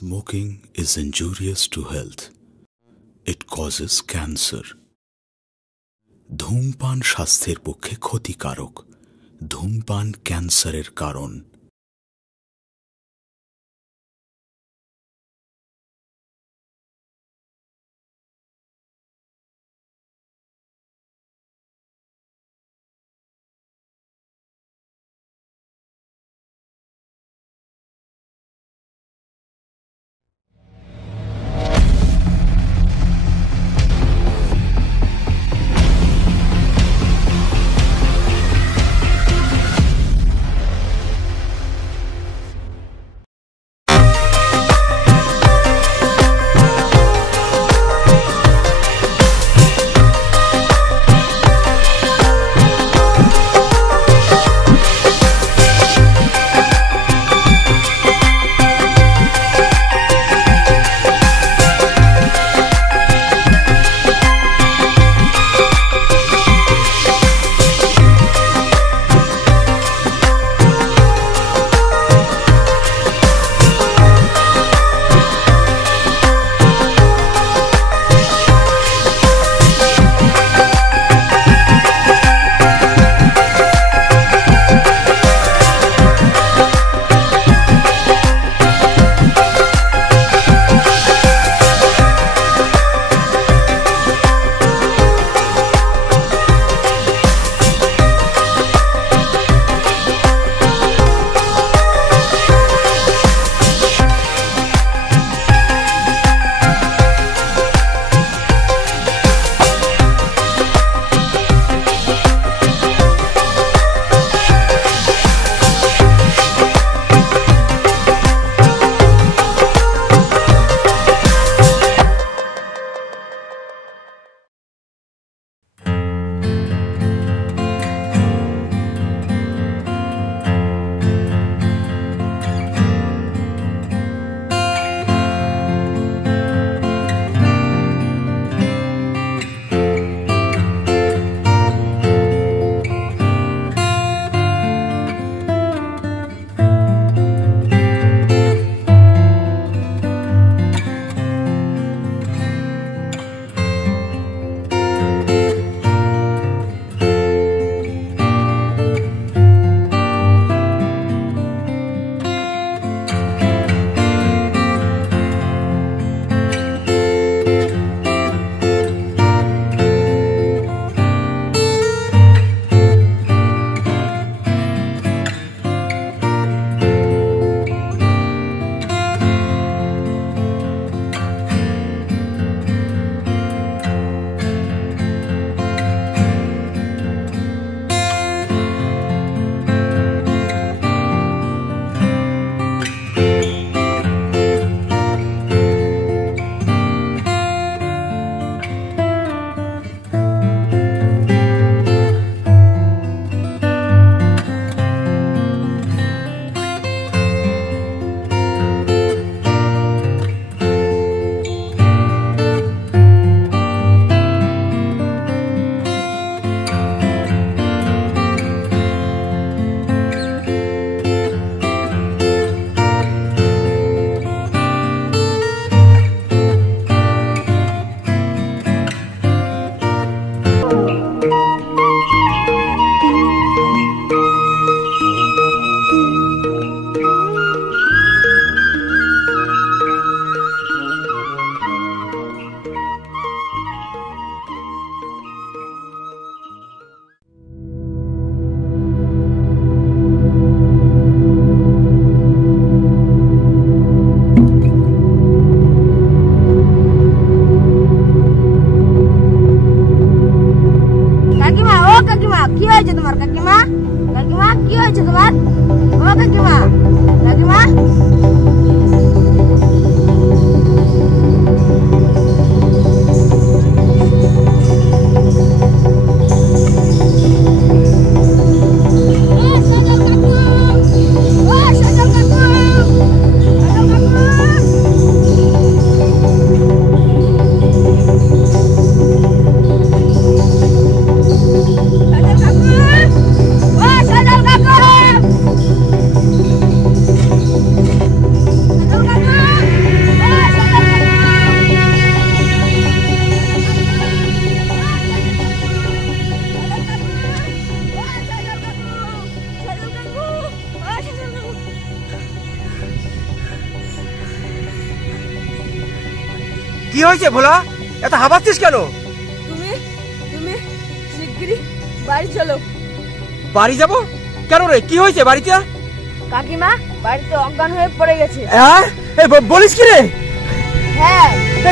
Smoking is injurious to health. It causes cancer. ধূমপান স্বাস্থ্যের পক্ষে ক্ষতিকারক। ধূমপান ক্যান্সারের কারণ। কি হয়েছে ভোলা? এত হাঁপাচ্ছিস কেন? তুমি তুমি শিগগিরই বাড়ি চলো। বাড়ি যাব কেন রে? কি হয়েছে বাড়িতে? কাকিমা বাড়িতে অজ্ঞান হয়ে পড়ে গেছে। হ্যাঁ বলিস কি রে? হ্যাঁ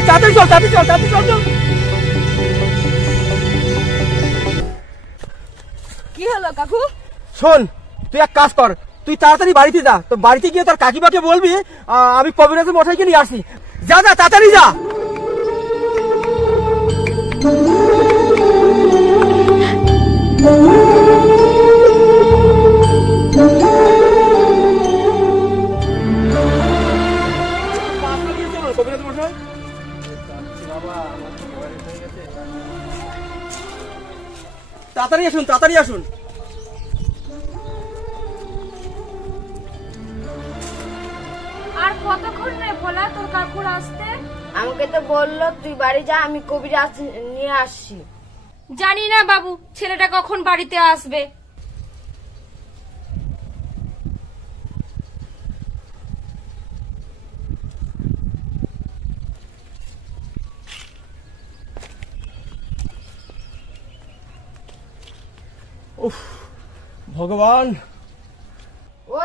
তাড়াতাড়ি চল, তাড়াতাড়ি চল, তাড়াতাড়ি চল চল। কি হলো কাকু? শোন, তুই এক কাজ কর, তুই তাড়াতাড়ি বাড়িতে যা। তো বাড়িতে গিয়ে তোর কাকিমাকে বলবি আমি কবিরাজ মশাইকে নিয়ে আসছি। যা যা, তাড়াতাড়ি যা। তাড়াতাড়ি আসুন, তাড়াতাড়ি আসুন। আর কতক্ষণ রে ভোলা তোর কাকুর আসতে? আমাকে তো বললো তুই বাড়ি যা, আমি কবিরাজ নিয়ে আসছি। জানি না বাবু ছেলেটা কখন বাড়িতে আসবে। উফ ভগবান। ও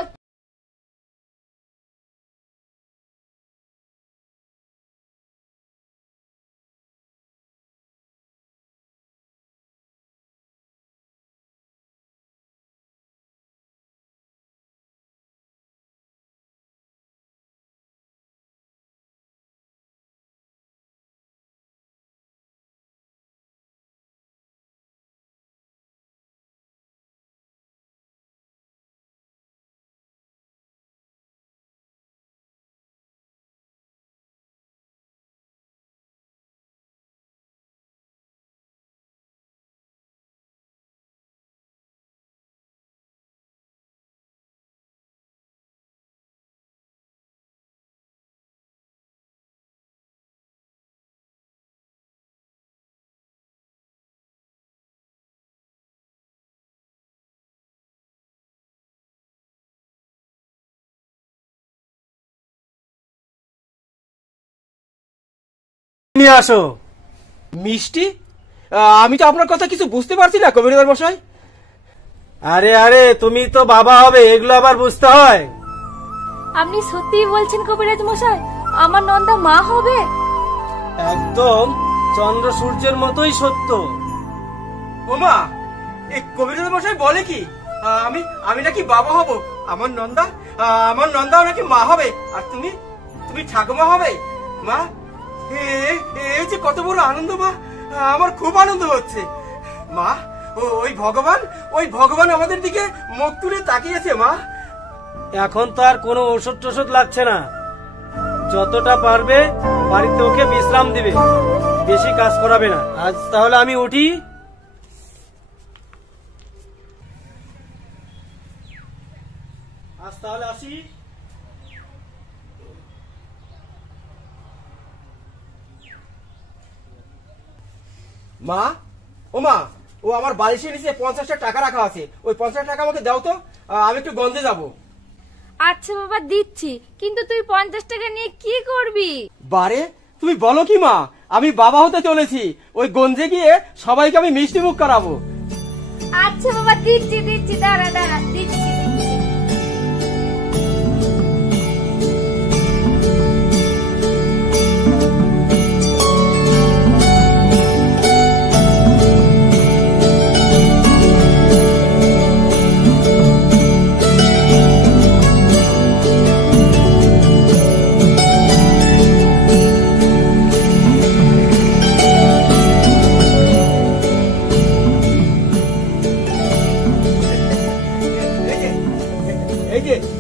নিয়ে আসো মিষ্টি। আমি তো আপনার কথা কিছু বুঝতে পারছি না কবিরাজ মশাই। আরে আরে, তুমি তো বাবা হবে, এগুলো আবার বুঝতে হয়? আপনি সত্যিই বলছেন কবিরাজ মশাই আমার নন্দা মা হবে? একদম চন্দ্র সূর্যের মতোই সত্য। ওমা, এই কবিরাজ মশাই বলে কি আমি আমি নাকি বাবা হব? আমার নন্দাও নাকি মা হবে, আর তুমি তুমি ঠাকুমা হবে? মা, এই যে কত বড় আনন্দ মা, আমার খুব আনন্দ হচ্ছে মা। ওই ভগবান আমাদের দিকে মুখ তুলে তাকিয়েছে মা। এখন তো আর কোনো ওষুধ টষুধ লাগছে না, যতটা পারবে বাড়িতে ওকে বিশ্রাম দিবে, বেশি কাজ করাবে না। আজ তাহলে আমি উঠি। আজ তাহলে আসি। মা, ও মা, ও আমার বালিশের নিচে 50টা টাকা রাখা আছে, ওই 50 টাকা আমাকে দাও তো, আমি একটু গঞ্জে যাব। আচ্ছা বাবা দিচ্ছি, কিন্তু তুই 50 টাকা নিয়ে কি করবি? বারে, তুমি বলো কি মা, আমি বাবা হতে চলেছি, ওই গঞ্জে গিয়ে সবাইকে আমি মিষ্টি মুখ করাবো। আচ্ছা বাবা দিচ্ছি দিচ্ছি, দাঁড়া দাঁড়া দিচ্ছি দিচ্ছি।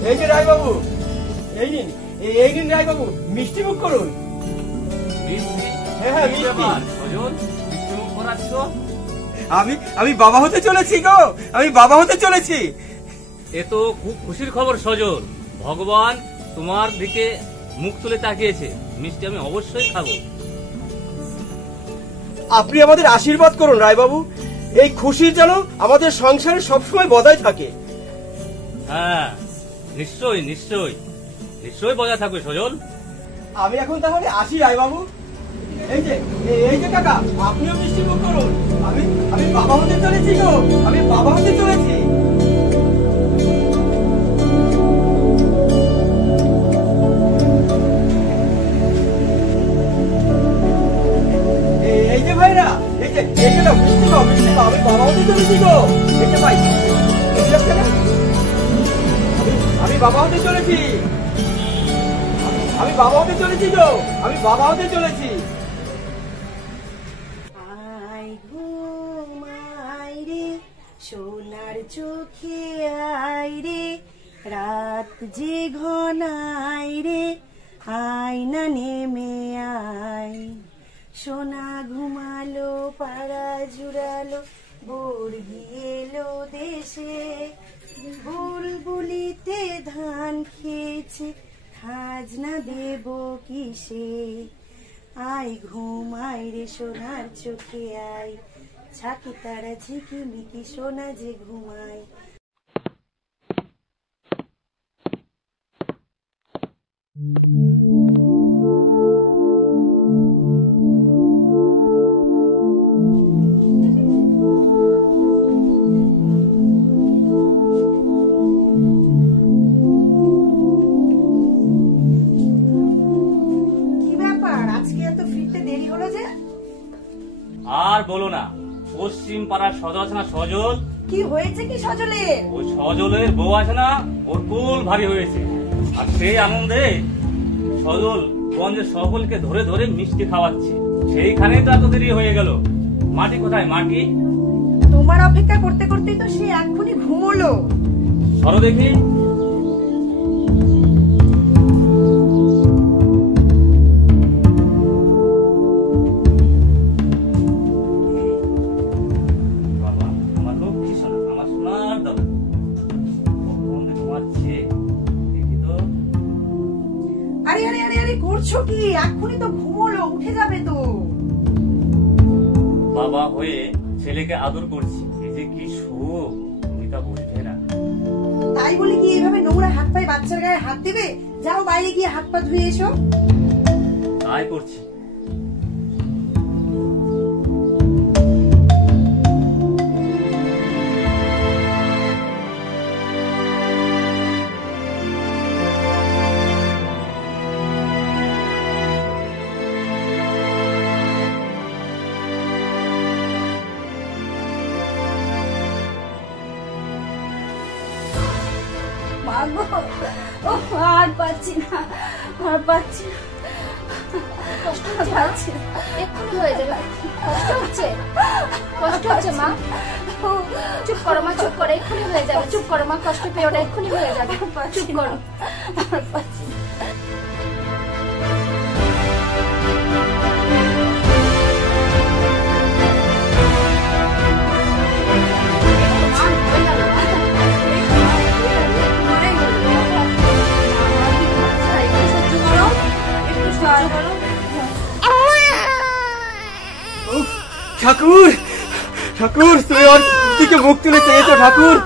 এই যে রায় বাবু, এই নিন রায় বাবু, মিষ্টি মুখ করুন। হ্যাঁ আমি বাবা হতে চলেছি গো, আমি বাবা হতে চলেছি। এ তো খুব খুশির খবর সজল, ভগবান তোমার দিকে মুখ তুলে তাকিয়েছে, মিষ্টি আমি অবশ্যই খাবো। আপনি আমাদের আশীর্বাদ করুন রায় বাবু, এই খুশির যেন আমাদের সংসারে সবসময় বজায় থাকে। হ্যাঁ নিশ্চয়ই নিশ্চয়ই নিশ্চয়ই বজায় থাকবে সজল। আমি এখন তাহলে আসি রায় বাবু। এই যে কাকা, আপনিও মিষ্টি মুখ করুন। আমি বাবা হতে চলেছি গো, আমি বাবা হতে চলেছি। এই যে ভাইরা, এই যে নাও, মিষ্টি খাও, মিষ্টি খাও, আমি বাবা হতে চলেছি গো। এই যে ভাই, আমি বাবা হতে চলেছি, আমি বাবা হতে চলেছি গো, আমি বাবা হতে চলেছি। আই ঘুমাই রে সোনার চোখে, আই রে রাত যে ঘনাই রে, আয় না নেমে আয়। সোনা ঘুমালো পাড়া জুড়ালো, বোর গিয়েলো দেশে, বুলবুলিতে ধান খেয়েছে, খাজনা দেব কিসে। আয় ঘুমাই রে সোনার চোখে, আয় ছাকি তারা ঝিকিমিকি সোনা যে ঘুমায়। আর বলো না, পশ্চিম পাড়ার সজল আছে না, সজল? কি হয়েছে কি সজলে? ওই সজলের বউ আছে না, ওর কুল ভারী হয়েছে। আর সেই আনন্দে সজল গঞ্জের সকলকে ধরে ধরে মিষ্টি খাওয়াচ্ছে। সেইখানেই তো এত দেরি হয়ে গেল। মাটি কোথায়? মাটি তোমার অপেক্ষা করতে করতেই তো সে এক্ষুনি ঘুমোলো। সরো দেখি। করছো কি? এক্ষুনি তো ঘুমোলো, উঠে যাবে তো। বাবা হয়ে ছেলেকে আদর করছি, এই যে কি সুখ, তুমি তা বুঝবে না। তাই বলে কি এইভাবে নোংরা হাত পায়ে বাচ্চার গায়ে হাত দেবে? যাও বাইরে গিয়ে হাত পা ধুয়ে এসো। তাই করছি। আর পাচ্ছি না, আর পাচ্ছি না, কষ্ট হচ্ছে, এক্ষুনি হয়ে যাবে। কষ্ট হচ্ছে, কষ্ট হচ্ছে মা, চুপ করো মা, চুপ করো, এক্ষুনি হয়ে যাবে। চুপ করো মা, কষ্ট পেও না, এক্ষুনি হয়ে যাবে। চুপ করো। আর পাচ্ছি না। ঠাকুর, ঠাকুর, তুমি ওর দিকে মুখ তুলে চেয়েছো ঠাকুর।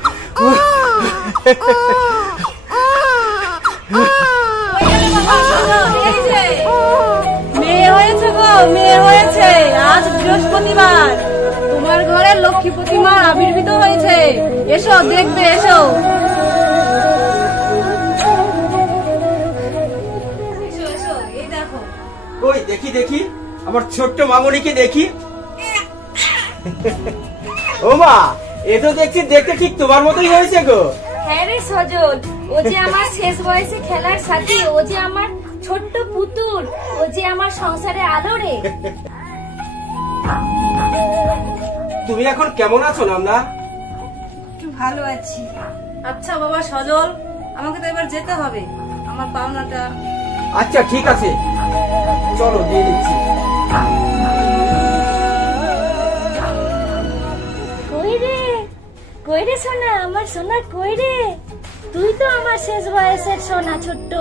মেয়ে হয়েছে গো, মেয়ে হয়েছে। আজ বৃহস্পতিবার, তোমার ঘরে লক্ষ্মী প্রতিমা আবির্ভূত হয়েছে। এসো দেখবে, এসো। এই দেখো। কই দেখি দেখি, আমার ছোট্ট মামনিকে দেখি। ও মা, এ তো দেখছি দেখতে ঠিক তোমার মতোই হয়েছে গো। হ্যাঁ রে সজল, ও যে আমার শেষ বয়সে খেলার সাথী, ও যে আমার ছোট্ট পুতুল, ও যে আমার সংসারে আলো রে। তুমি এখন কেমন আছো নামনা? একটু ভালো আছি। আচ্ছা বাবা সজল, আমাকে তো এবার যেতে হবে, আমার পাওনাটা। আচ্ছা ঠিক আছে, চলো দিয়ে দিচ্ছি। কই রে সোনা, আমার সোনা কই রে? তুই তো আমার শেষ বয়সের সোনা ছোট্ট,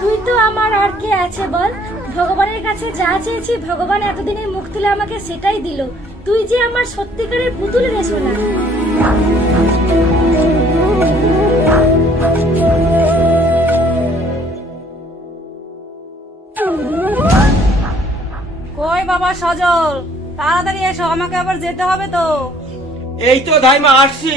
তুই তো আমার আর কে আছে বল? ভগবানের কাছে যা চেয়েছি ভগবান এতদিনে মুখ তুলে আমাকে সেটাই দিল। তুই যে আমার সত্যিকারের পুতুল রে সোনা। কই বাবা সজল, তাড়াতাড়ি এসো, আমাকে আবার যেতে হবে তো। এই তো ধাইমা আসছি।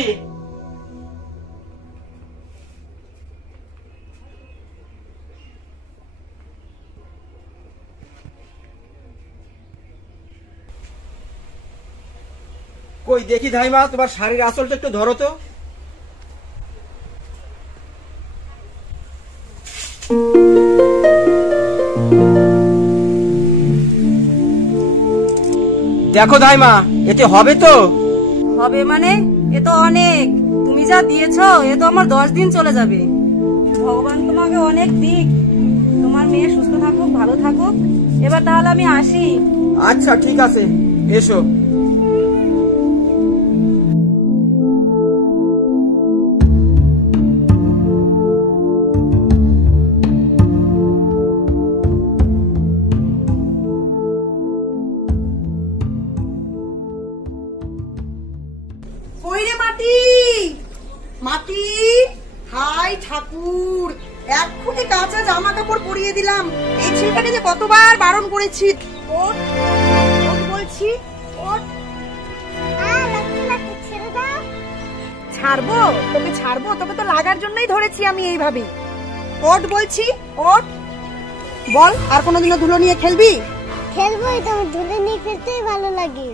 কই দেখি ধাইমা, তোমার শাড়ির আঁচলটা একটু ধরো তো। দেখো ধাইমা, এতে হবে তো? হবে মানে? এ তো অনেক, তুমি যা দিয়েছো এ তো আমার 10 দিন চলে যাবে। ভগবান তোমাকে অনেক দিক, তোমার মেয়ে সুস্থ থাকুক, ভালো থাকুক। এবার তাহলে আমি আসি। আচ্ছা ঠিক আছে, এসো। কইরে মাটি, মাটি, হাই ঠাকুর, এক্ষুনি কাঁচা জামা কাপড় পরিয়ে দিলাম। এই ছেলেটাকে যে কতবার বারণ করেছি। ওঠ, ওঠ বলছি, ওঠ। ছাড়বো তোকে, ছাড়বো তোকে তো লাগার জন্যই ধরেছি আমি এইভাবে। ওঠ বলছি, ওঠ। বল, আর কোনোদিনও ধুলো নিয়ে খেলবি? খেলবোই তো, ধুলো নিয়ে খেলতেই ভালো লাগে।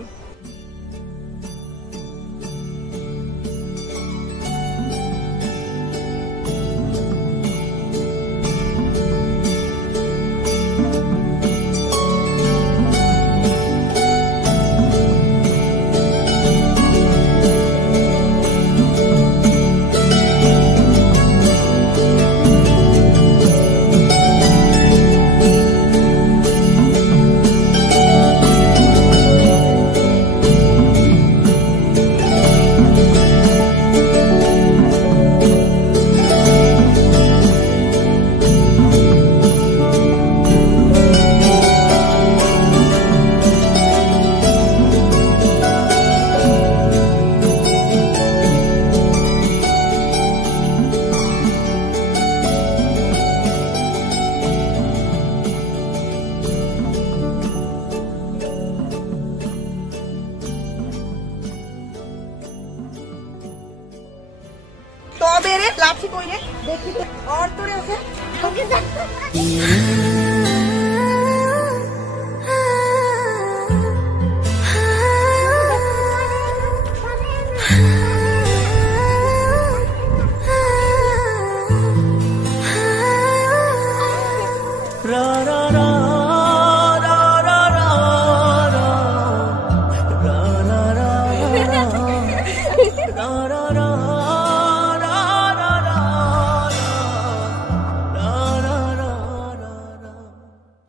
তবে রে লাঠি কইরে দেখি তো, আর তোরে আছে তোকে দেখ।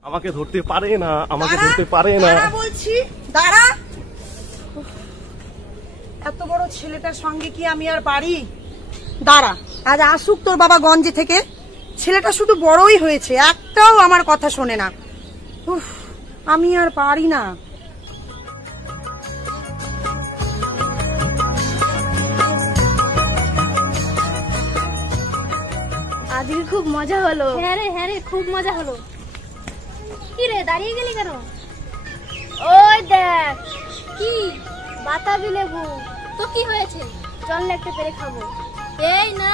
আমাকে ধরতে পারে না, আমাকে ধরতে পারে না। দাঁড়া বলছি, দাঁড়া। এত বড় ছেলেটার সঙ্গে কি আমি আর পারি? দাঁড়া, আজ আসুক তোর বাবা গঞ্জে থেকে। ছেলেটা শুধু বড়ই হয়েছে, একটাও আমার কথা শোনে না। উফ, আমি আর পারি না। আজকে খুব মজা হলো। হ্যাঁ রে, খুব মজা হলো। কি রে, দাঁড়িয়ে গেলি কেন? ওই দেখ, কি? বাতাবি লেবু। তো কি হয়েছে? চল না একটা পেরে খাবো। এই না,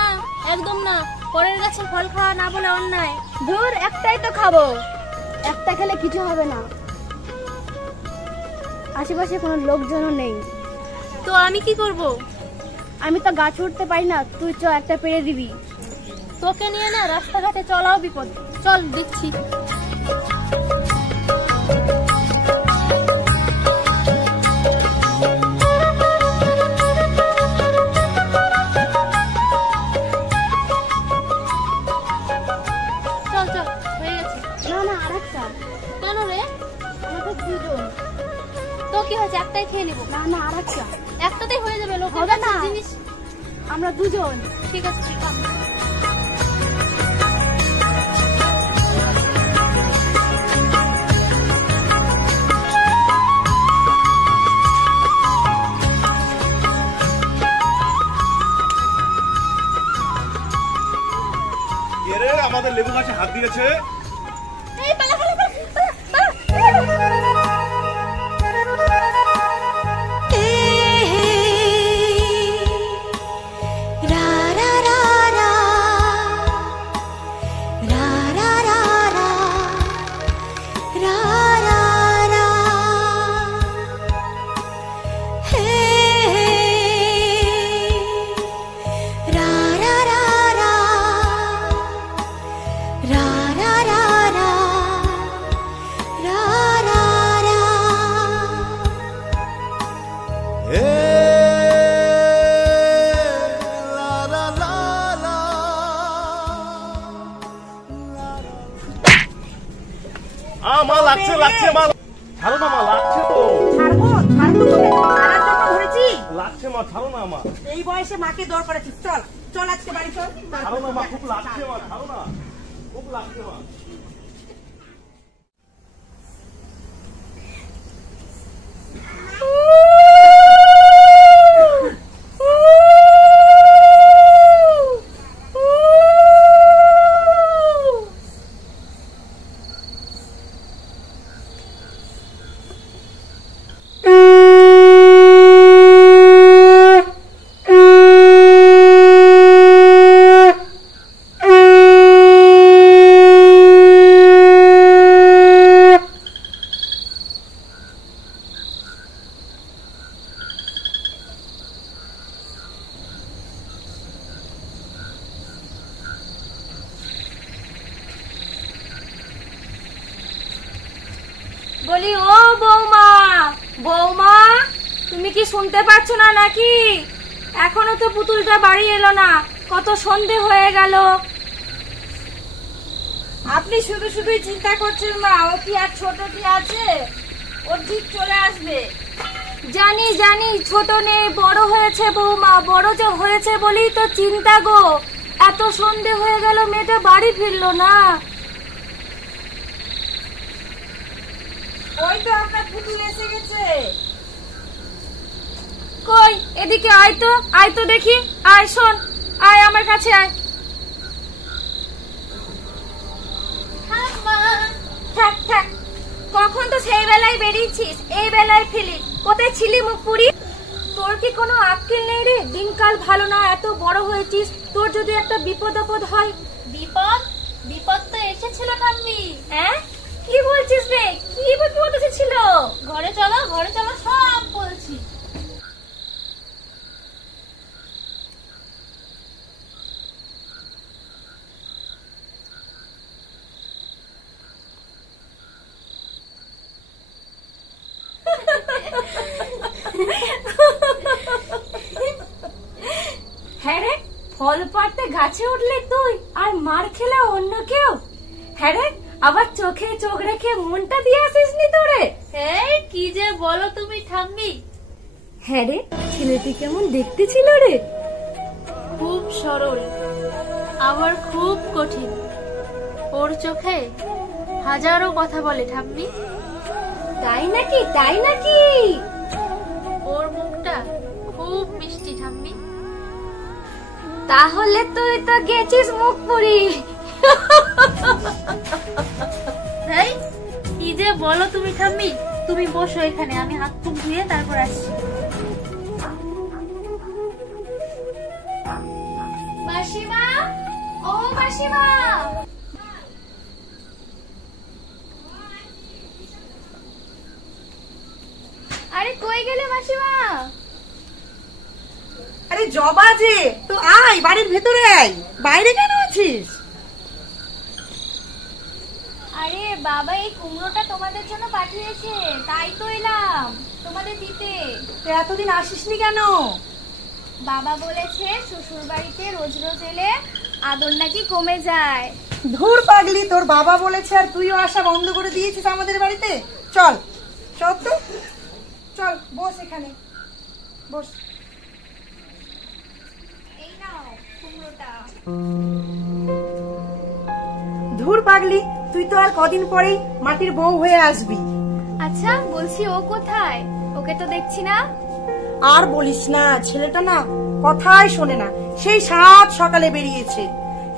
একদম না, পরের গাছে ফল খাওয়া না বলে অন্যায়। ধুর, একটাই তো খাবো, একটা খেলে কিছু হবে না। আশেপাশে কোনো লোকজনও নেই। তো আমি কি করব? আমি তো গাছ উঠতে পারি না, তুই চ একটা পেরে দিবি। তোকে নিয়ে না রাস্তাঘাটে চলাও বিপদ। চল দেখছি। চল চল, হয়ে গেছে। না না, আরেকটা। কেন রে? আমাদের দুজন। তো কি হয়েছে? একটাই খেয়ে নিবো। না না, আরেকটা। একটাতেই হয়ে যাবে, লোকের হবে না। কাছে জিনিস। আমরা দুজন। ঠিক আছে, ঠিক আছে। আমাদের লেবু গাছে হাত দিয়েছে। এই পালা পালা পালা। মা লাগছে লাগছে মা, ছাড়ো না মা, লাগছে তো। ছাড়বো ছাড়বো তোকে, ছাড়ার জন্য ধরেছি। লাগছে মা, ছাড়ো না মা। এই বয়সে মাকে দর করেছিস, চল চল আজকে বাড়ি চল। ছাড়ো না মা, খুব লাগছে মা, ছাড়ো না, খুব লাগছে মা। বলি ও বৌমা, বৌমা তুমি কি শুনতে পাচ্ছ না নাকি? এখনো তো পুতুলটা বাড়ি এলো না, কত সন্ধে হয়ে গেল। আপনি শুধু শুধুই চিন্তা করছেন মা, ও কি আর ছোটটি আছে? ও ঠিক চলে আসবে। জানি জানি, ছোট নেই, বড় হয়েছে বৌমা, বড় যে হয়েছে বলেই তো চিন্তা গো। এত সন্ধে হয়ে গেল, মেয়েটা বাড়ি ফিরলো না। ওই তো আপনার পুতুল এসে গেছে। কই এদিকে আয় তো দেখি, আয় শোন, আয় আমার কাছে আয়। থাক থাক, কখন তো সেই বেলায় বেরিয়েছিস, এই বেলায় ফিলি, কোথায় ছিলি মুখ পুরি? তোর কি কোনো আক্কেল নেই রে? দিনকাল ভালো না, এত বড় হয়েছিস, তোর যদি একটা বিপদ আপদ হয়। বিপদ বিপদ তো এসেছিল ঠাম্মি। হ্যাঁ কি বলছিস রে? কি বিপদ এসেছিল? ঘরে চলো সব বলছি। হ্যাঁ রে, ফল পাড়তে গাছে উঠলে তুই, আর মার খেলে অন্য কেউ? হ্যাঁ রে, আবার চোখে চোখ রেখে মনটা দিয়ে আসিস নি তোরে? এই কি যে বলো তুমি ঠাম্মি। হ্যাঁ রে, ছেলেটি কেমন দেখতে ছিল রে? খুব সরল, আবার খুব কঠিন। ওর চোখে হাজারো কথা বলে ঠাম্মি। তাই নাকি? ওর মুখটা খুব মিষ্টি ঠাম্মি। তাহলে তুই তো গেছিস মুখ পুরি। এই কি যে বলো তুমি ঠাম্মি, তুমি বসো এখানে, আমি হাত মুখ ধুয়ে তারপর আসছি। মাসিমা, ও মাসিমা। আরে কই গেলে মাসিমা? আরে জবা যে, তো আয় বাড়ির ভেতরে আয়, বাইরে কেন আছিস? আরে বাবা, এই কুমড়োটা তোমাদের জন্য পাঠিয়েছে, তাই তো এলাম তোমাদের দিতে। তো এতদিন আসিসনি কেন? বাবা বলেছে শ্বশুর বাড়িতে রোজ রোজ এলে আদর নাকি কমে যায়। ধুর পাগলি, তোর বাবা বলেছে আর তুইও আসা বন্ধ করে দিয়েছিস আমাদের বাড়িতে। চল চল তো, চল বস এখানে, বস। এই নাও কুমড়োটা। ধুর পাগলি, তুই তো আর কদিন পরেই মাটির বউ হয়ে আসবি। আচ্ছা বলছি, ও কোথায়? ওকে তো দেখছি না। আর বলিস না, ছেলেটা না কথাই শোনে না, সেই 7 সকালে বেরিয়েছে,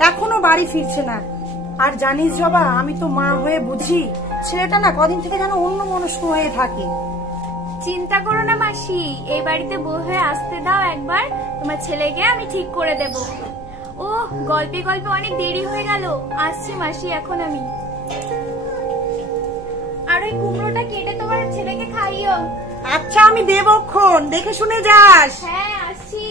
এখনো বাড়ি ফিরছে না। আর জানিস জবা, আমি তো মা হয়ে বুঝি, ছেলেটা না কদিন থেকে যেন অন্য মনস্ক হয়ে থাকে। চিন্তা করো না মাসি, এই বাড়িতে বউ হয়ে আসতে দাও একবার, তোমার ছেলেকে আমি ঠিক করে দেব। ও গল্পে গল্পে অনেক দেরি হয়ে গেল, আসছি মাসি এখন আমি। আর ওই কুমড়োটা কেটে তোমার ছেলেকে খাইও। আচ্ছা আমি দেবক্ষণ, দেখে শুনে যাস। হ্যাঁ আসছি।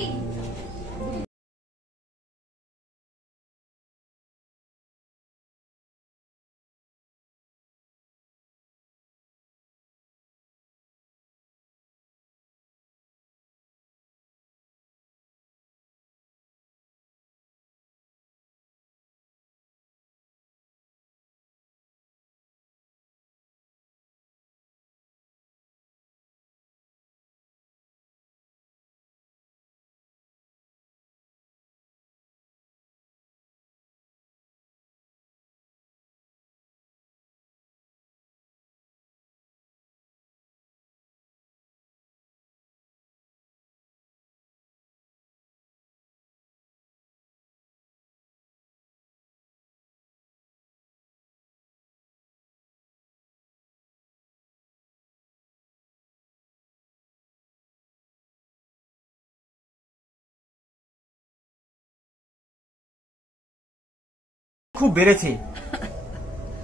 খুব বেড়েছে।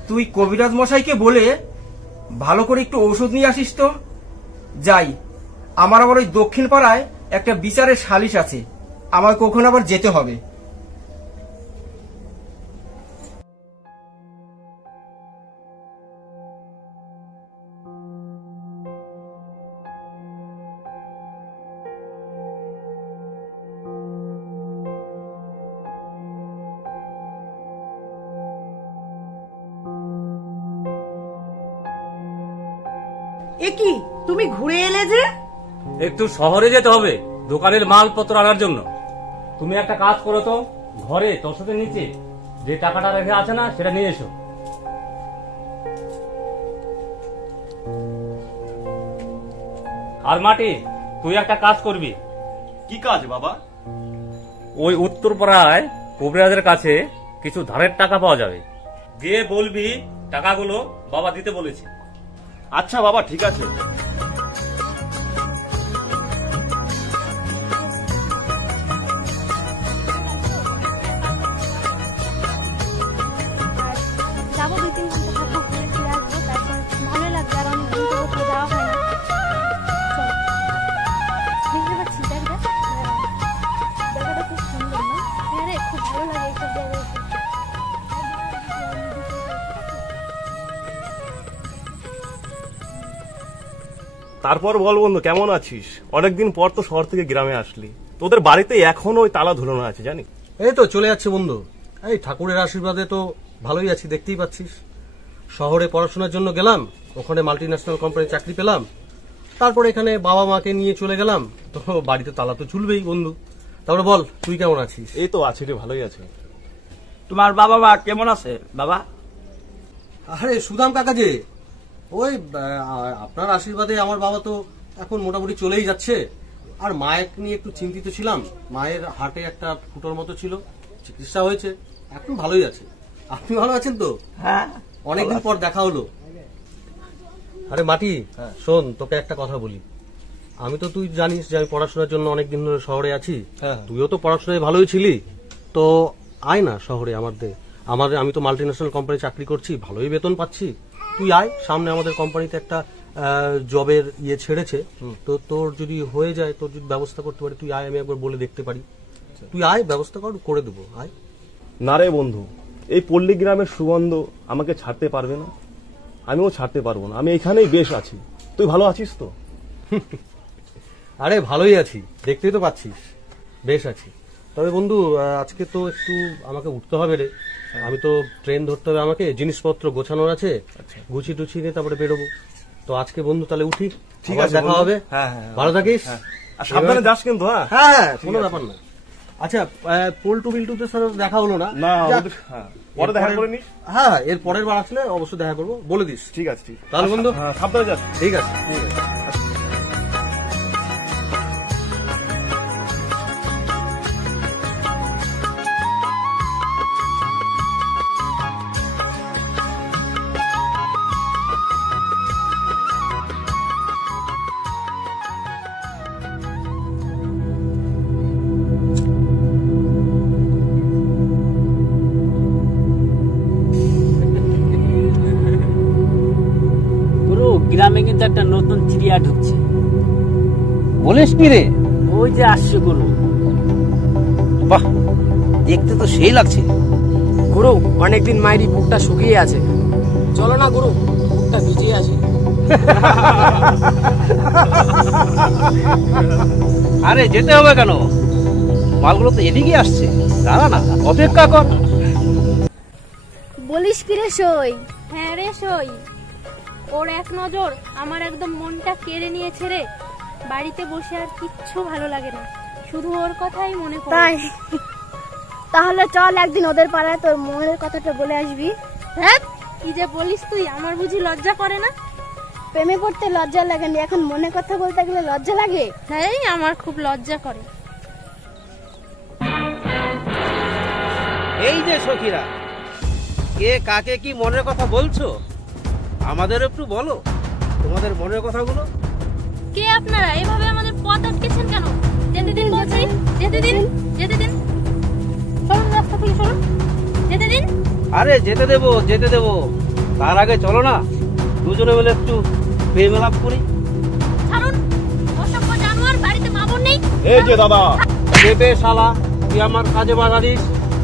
তুই কবিরাজ মশাইকে বলে ভালো করে একটু ঔষধ নিয়ে আসিস তো। যাই, আমার আবার ওই দক্ষিণ পাড়ায় একটা বিচারের সালিশ আছে, আমাকে ওখানে আবার যেতে হবে। এ কি, তুমি ঘুরে এলে যে? একটু শহরে যেতে হবে দোকানের মালপত্র আনার জন্য। তুমি একটা কাজ করো তো, ঘরে তোষকের নিচে যে টাকাটা রেখে আছে না সেটা নিয়ে এসো। আর মাটি, তুই একটা কাজ করবি। কি কাজ বাবা? ওই উত্তরপাড়ায় কবিরাজের কাছে কিছু ধারের টাকা পাওয়া যাবে, গিয়ে বলবি টাকাগুলো বাবা দিতে বলেছে। আচ্ছা বাবা, ঠিক আছে। যাবো 2-3 ঘন্টা থাকবো, ঘুরে ফিরে আসবো, তারপর ভালো লাগবে। আর অনেকদিন তো কোথাও যাওয়া হয় না। চল। দেখতে পাচ্ছিস, দেখ দেখ, জায়গাটা খুব সুন্দর না? হ্যাঁ রে, খুব ভালো লাগে এইসব জায়গায়। তারপর বল বন্ধু, কেমন আছিস? অনেকদিন পর তো শহর থেকে গ্রামে আসলি। তোদের বাড়িতে এখনো ওই তালা ঝুলানো আছে জানি। এই তো চলে যাচ্ছে বন্ধু, এই ঠাকুরের আশীর্বাদে তো ভালোই আছি, দেখতেই পাচ্ছিস। শহরে পড়াশোনার জন্য গেলাম, ওখানে মাল্টিন্যাশনাল কোম্পানি চাকরি পেলাম, তারপর এখানে বাবা মাকে নিয়ে চলে গেলাম, তো বাড়িতে তালা তো ঝুলবেই বন্ধু। তারপরে বল, তুই কেমন আছিস? এই তো আছি রে, ভালোই আছে। তোমার বাবা মা কেমন আছে বাবা? আরে সুদাম কাকা যে, ওই আপনার আশীর্বাদে আমার বাবা তো এখন মোটামুটি চলেই যাচ্ছে। আর মায়ের নিয়ে একটু চিন্তিত ছিলাম, মায়ের হার্টে একটা ফুটোর মতো ছিল, চিকিৎসা হয়েছে, এখন ভালোই আছে। আপনি ভালো আছেন তো? হ্যাঁ, অনেকদিন পর দেখা হলো। আরে মাটি, শোন, তোকে একটা কথা বলি। আমি তো, তুই জানিস যে আমি পড়াশোনার জন্য অনেকদিন ধরে শহরে আছি। তুইও তো পড়াশোনায় ভালোই ছিলি, তো আয় না শহরে আমি তো মাল্টিন্যাশনাল কোম্পানি চাকরি করছি, ভালোই বেতন পাচ্ছি। তুই আয়, সামনে আমাদের কোম্পানিতে একটা জবের ছেড়েছে, তো তোর যদি হয়ে যায়, তোর যদি ব্যবস্থা করতে পারি, তুই আয়, আমি একবার বলে দেখতে পারি। তুই আয়, ব্যবস্থা করে দেবো, আয়। না রে বন্ধু, এই পল্লী গ্রামের সুগন্ধ আমাকে ছাড়তে পারবে না, আমিও ছাড়তে পারবো না। আমি এখানেই বেশ আছি। তুই ভালো আছিস তো? আরে ভালোই আছি, দেখতেই তো পাচ্ছিস, বেশ আছি। তবে বন্ধু, আজকে তো একটু আমাকে উঠতে হবে রে। আমি তো ট্রেন ধরতে হবে, আমাকে জিনিসপত্র গোছানোর আছে, গুছিয়ে টুছিয়ে নিয়ে তারপরে বেরোবো। তো আজকে বন্ধু তাহলে উঠি, ঠিক আছে, দেখা হবে। ভালো থাকিস, সাবধানে যাস কিন্তু। হ্যাঁ, কোনো ব্যাপার না। আচ্ছা, পল্টু বিল্টুদের সাথে দেখা হলো না? পরে দেখা করে নিস। হ্যাঁ, এর পরের বার আসলে অবশ্যই দেখা করবো, বলে দিস। ঠিক আছে, ঠিক আছে। তাহলে বন্ধু সাবধানে যাস। ঠিক আছে, ঠিক আছে। গ্রামে কিন্তু একটা নতুন চিড়িয়া ঢুকছে। বলিস কি রে? ওই যে আসছে গুরু। বাহ, দেখতে তো সেই লাগছে। গুরু, অনেকদিন মায়েরই বুকটা শুকিয়ে আছে, চলো না গুরু, বুকটা ভিজিয়ে আসি। আরে যেতে হবে কেন, মালগুলো তো এদিকে আসছে, দাঁড়া না, অপেক্ষা কর। বলিস কি রে সই? হ্যাঁ রে সই, ওর এক নজর আমার একদম মনটা কেড়ে নিয়েছে রে। বাড়িতে বসে আর কিচ্ছু ভালো লাগে না, শুধু ওর কথাই মনে পড়ে। তাই? তাহলে চল একদিন ওদের পাড়ায় তোর মনের কথাটা বলে আসবি। হ্যাঁ, কি যে বলিস তুই, আমার বুঝি লজ্জা করে না? প্রেমে পড়তে লজ্জা লাগেনি, এখন মনে কথা বলতে গেলে লজ্জা লাগে? হ্যাঁ, আমার খুব লজ্জা করে। এই যে সখীরা, কে কাকে কি মনের কথা বলছো, আমাদের একটু বলো তোমাদের মনের কথাগুলো। কে আপনারা? এভাবে আমাদের পথ আটকেছেন কেন? যেতে দিন বলছি, যেতে দিন, যেতে দিন। সরুন, রাস্তা থেকে সরুন। যেতে দিন। আরে যেতে দেবো, তার আগে চলো না দুজনে মিলে একটু প্রেম আলাপ করি। ছাড়ুন, অসভ্য জানোয়ার, বাড়িতে মা বোন নেই। এই যে দাদা, দেবে শালা, তুই আমার কাজে বাধা দিস।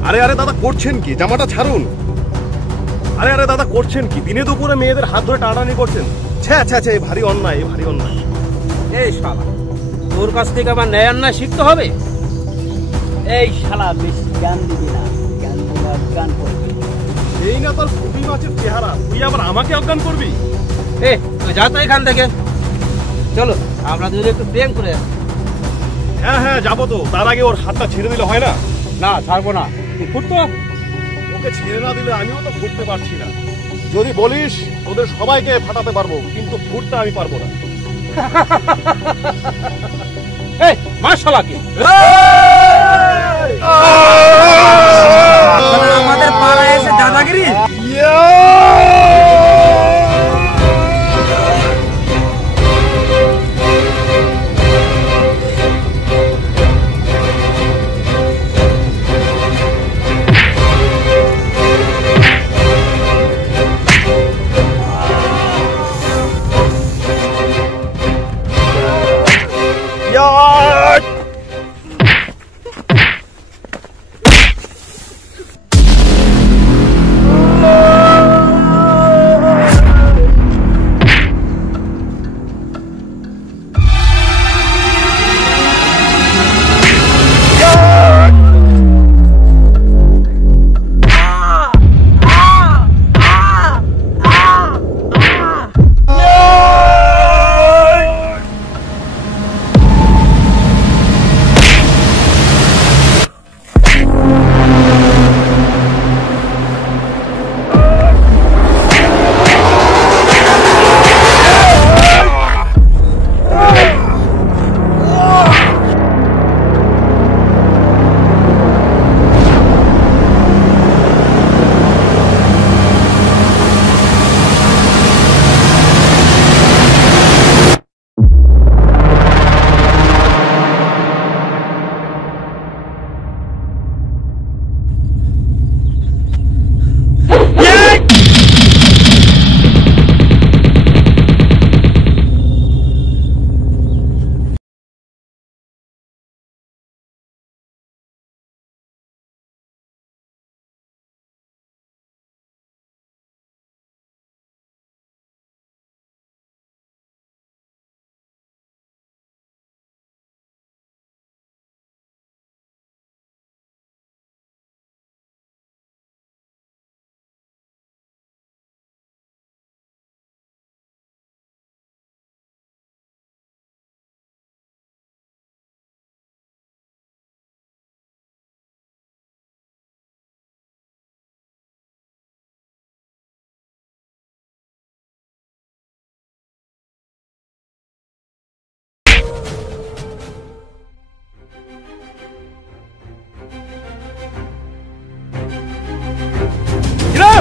আরে দাদা করছেন কি? জামাটা ছাড়ুন। আরে দাদা করছেন কি? দিনে দুপুরে মেয়েদের হাত ধরে টানাটানি করছেন। ছ্যা ভারী অন্যায়, ভারী অন্যায়। এই শালা, তোর কাছ থেকে আমার ন্যায় অন্যায় শিখতে হবে। এই শালা বেশি জ্ঞান দিবি না, জ্ঞান দিলে অজ্ঞান করবি। এই না তোর পুঁটি মাছের চেহারা, তুই আবার আমাকে অজ্ঞান করবি? তুই যা তো এখান থেকে, চলো আমরা দুজনে একটু প্রেম করে আসি। হ্যাঁ যাবো তো, তার আগে ওর হাতটা ছেড়ে দিলে হয় না? না ছাড়বো না, তুই ফুটতো। ওকে ছেড়ে না দিলে আমিও তো ফুটতে পারছি না। যদি বলিস ওদের সবাইকে ফাটাতে পারবো, কিন্তু ফুটতে আমি পারবো না। এই মার শালাকে। আমাদের পাড়ায় এসে দাদাগিরি।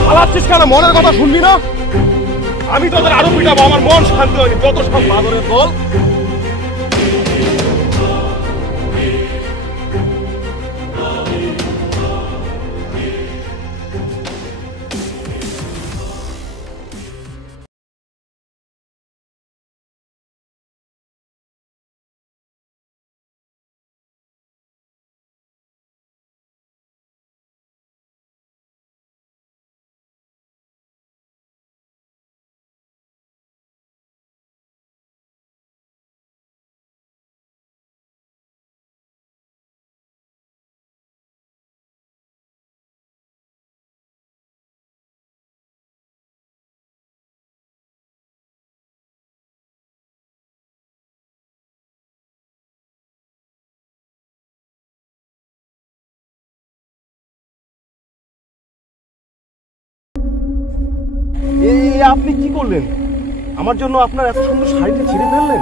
পালাচ্ছিস কেন? মনের কথা শুনবি না? আমি তোদের আরো পিটাবো, আমার মন শান্তি হয়নি। যত সব বাদরের দল। আপনি কি করলেন? আমার জন্য আপনার এত সুন্দর শাড়িটা ছিঁড়ে ফেললেন।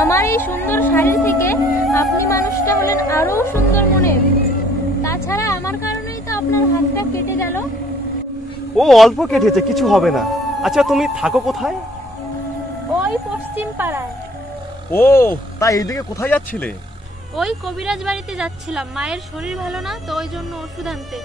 আমার এই সুন্দর শাড়ি থেকে আপনি মানুষটা হলেন আরো সুন্দর মনে। তাছাড়া আমার কারণেই তো আপনার হাতটা কেটে গেল। ও অল্প কেটেছে, কিছু হবে না। আচ্ছা তুমি থাকো কোথায়? ওই পশ্চিম পাড়ায়। ও তাই এইদিকে কোথায় যাচ্ছিলে? ওই কবিরাজ বাড়িতে যাচ্ছিলাম, মায়ের শরীর ভালো না তো, ওই জন্য ওষুধ আনতে।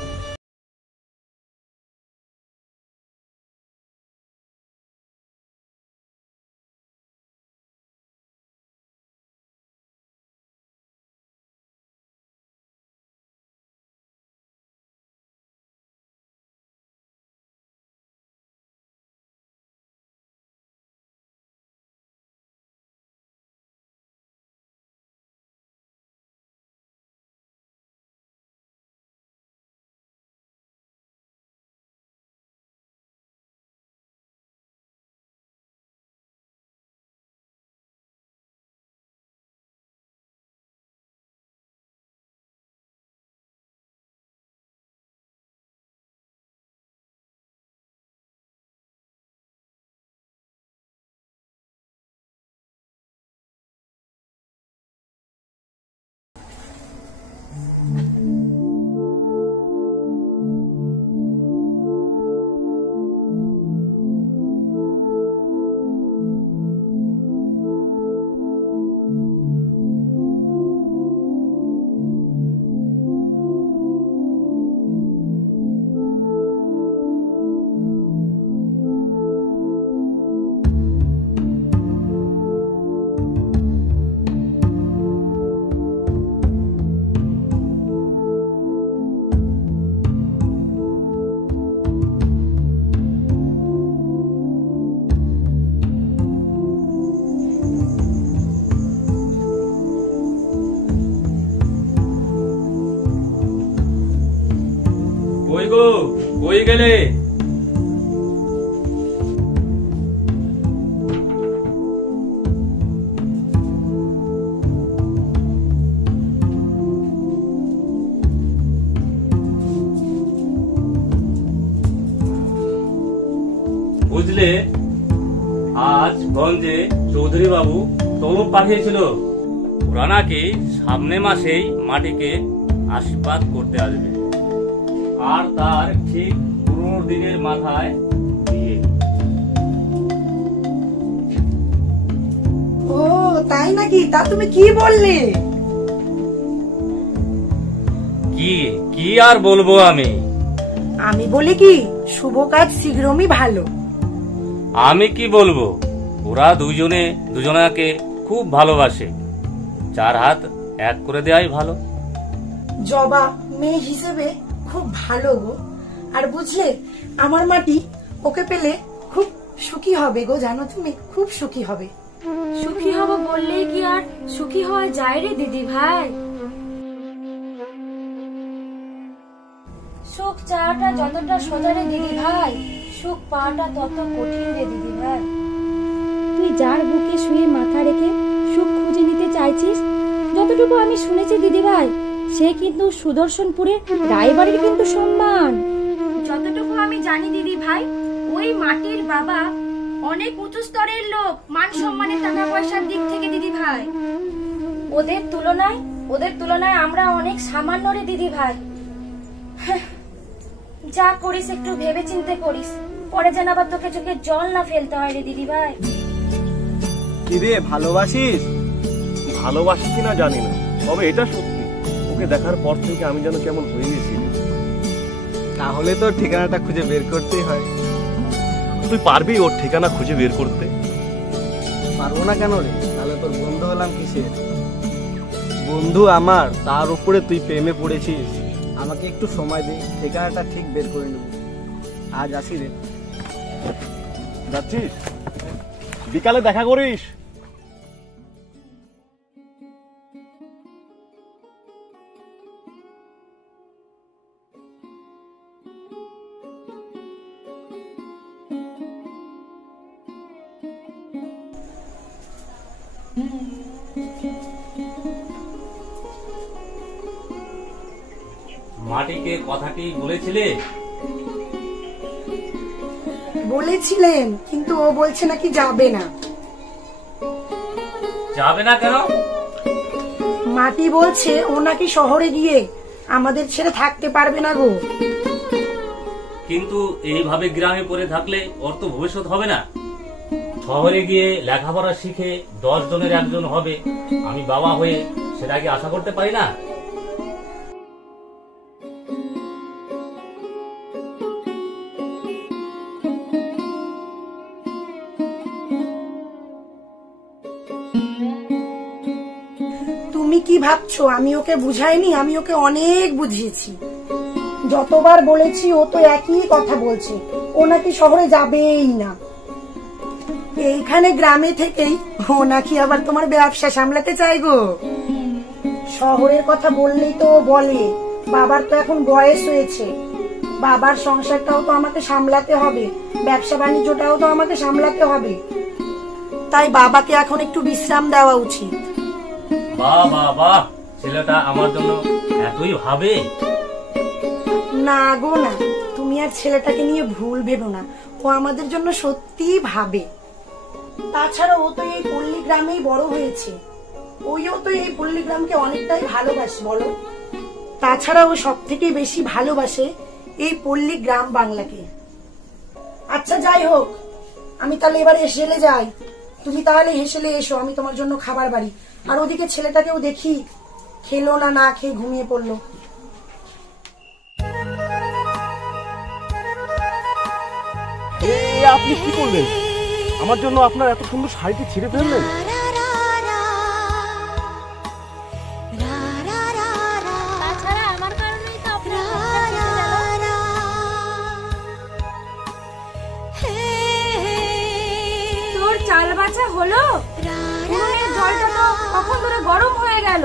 গেলে? বুঝলে, আজ গঞ্জে চৌধুরী বাবু তলব পাঠিয়েছিল। ওরা নাকি সামনে মাসেই মাটিকে আশীর্বাদ করতে আসবে, আর তার ঠিক 15 দিনের মাথায় বিয়ে। ও তাই নাকি? তা তুমি কি বললে? কি আর বলবো আমি? আমি বলি কি, শুভ কাজ শীঘ্রই ভালো। আমি কি বলবো, ওরা দুজনাকে খুব ভালোবাসে। 4 হাত এক করে দেওয়াই ভালো। জবা মেয়ে হিসেবে খুব ভালো গো। আর বুঝলে, আমার মাটি ওকে পেলে খুব সুখী হবে গো, জানো তুমি, খুব সুখী হবে। সুখী হব বললেই কি আর সুখী হওয়া যায় রে দিদি ভাই? সুখ চাওয়াটা যতটা সোজা রে দিদি ভাই, সুখ পাওয়াটা তত কঠিন রে দিদি ভাই। তুই যার বুকে শুয়ে মাথা রেখে সুখ খুঁজে নিতে চাইছিস, যতটুকু আমি শুনেছি দিদি ভাই, সে কিন্তু সুদর্শনপুরে রায়বাড়ির কিন্তু সম্মান। যতটুকু আমি জানি দিদি ভাই, ওই মাটির বাবা অনেক উঁচু স্তরের লোক, মান সম্মানের টাকা পয়সার দিক থেকে দিদি ভাই। ওদের তুলনায় আমরা অনেক সামান্য রে দিদি ভাই। যা করিস একটু ভেবে চিন্তে করিস, পরে যেন আবার তোকে চোখে জল না ফেলতে হয় রে দিদি ভাই। কি রে, ভালোবাসিস? ভালোবাসি কিনা জানি না, তবে এটা সত্যি, ওকে দেখার পর থেকে আমি যেন কেমন হয়ে গেছি। তাহলে তো ঠিকানাটা খুঁজে বের করতেই হয়। তুই পারবি ওর ঠিকানা খুঁজে বের করতে? পারবো না কেন রে? তাহলে তোর বন্ধু হলাম কিসের? বন্ধু আমার, তার উপরে তুই প্রেমে পড়েছিস। আমাকে একটু সময় দে, ঠিকানাটা ঠিক বের করে নেব। আজ আসি রে। যাচ্ছিস? বিকালে দেখা করিস। মাটিকে কথাটি বলেছিলে? বলেছিলেন, কিন্তু ও বলছে নাকি যাবে না। যাবে না কেন? মাটি বলছে ও নাকি শহরে গিয়ে আমাদের ছেড়ে থাকতে পারবে না গো। কিন্তু এইভাবে গ্রামে পড়ে থাকলে ওর তো ভবিষ্যৎ হবে না। শহরে গিয়ে লেখাপড়া শিখে 10 জনের একজন হবে, আমি বাবা হয়ে সেটা কি আশা করতে পারি না? তুমি কি ভাবছো আমি ওকে বুঝাইনি? আমি ওকে অনেক বুঝিয়েছি, যতবার বলেছি ও তো একই কথা বলছে, ও নাকি শহরে যাবেই না। এইখানে গ্রামে থেকেই ও নাকি আবার তোমার ব্যবসা সামলাতে চাই গো। শহরের কথা বললেই তো বলে, বাবার তো এখন বয়স হয়েছে, বাবার সংসারটাও তো আমাকে সামলাতে হবে, ব্যবসা বাণিজ্যটাও তো আমাকে সামলাতে হবে, তাই বাবাকে এখন একটু বিশ্রাম দেওয়া উচিত। বাহ বাহ বাহ, ছেলেটা আমার জন্য এতই ভাবে। না গো না, তুমি আর ছেলেটাকে নিয়ে ভুল ভেবো না, ও আমাদের জন্য সত্যিই ভাবে। তাছাড়া ও তো এই পল্লী গ্রামেই বড় হয়েছে, ওইও তো এই পল্লী গ্রামকে অনেকটাই ভালোবাসে বলো। তাছাড়া ও সব থেকে বেশি ভালোবাসে এই পল্লী গ্রাম বাংলাকে। আচ্ছা যাই হোক, আমি তাহলে এবার হেসেলে যাই, তুমি তাহলে হেসেলে এসো, আমি তোমার জন্য খাবার বাড়ি। আর ওদিকে ছেলেটাকেও দেখি, খেলো না, না খেয়ে ঘুমিয়ে পড়লো। আপনি কি করলেন? আমার জন্য আপনার এত সুন্দর শাড়িটি ছিঁড়ে ফেললেন। তাছাড়া আমার কারণেই তো আপনার তোর চাল বাছা হলো, উনুনের জলটা তো কখন ধরে গরম হয়ে গেল।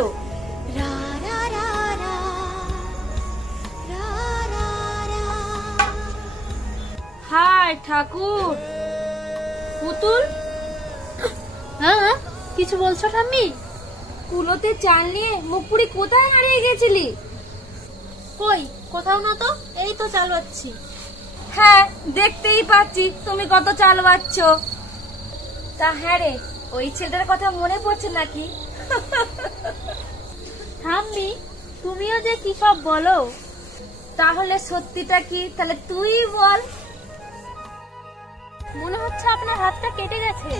হায় ঠাকুর। পুতুল, হ্যাঁ কিছু বলছো ঠাম্মি? কুলোতে চাল নিয়ে মুখপুরি কোথায় হারিয়ে গেছিলি? কই কোথাও না তো, এই তো চাল বাচ্ছি। হ্যাঁ দেখতেই পাচ্ছি তুমি কত চাল বাচ্ছ। তা হ্যাঁ রে, ওই ছেলেটার কথা মনে পড়ছে নাকি? ঠাম্মি তুমিও যে কি সব বলো। তাহলে সত্যিটা কি, তাহলে তুই বল। মনে হচ্ছে আপনার হাতটা কেটে গেছে।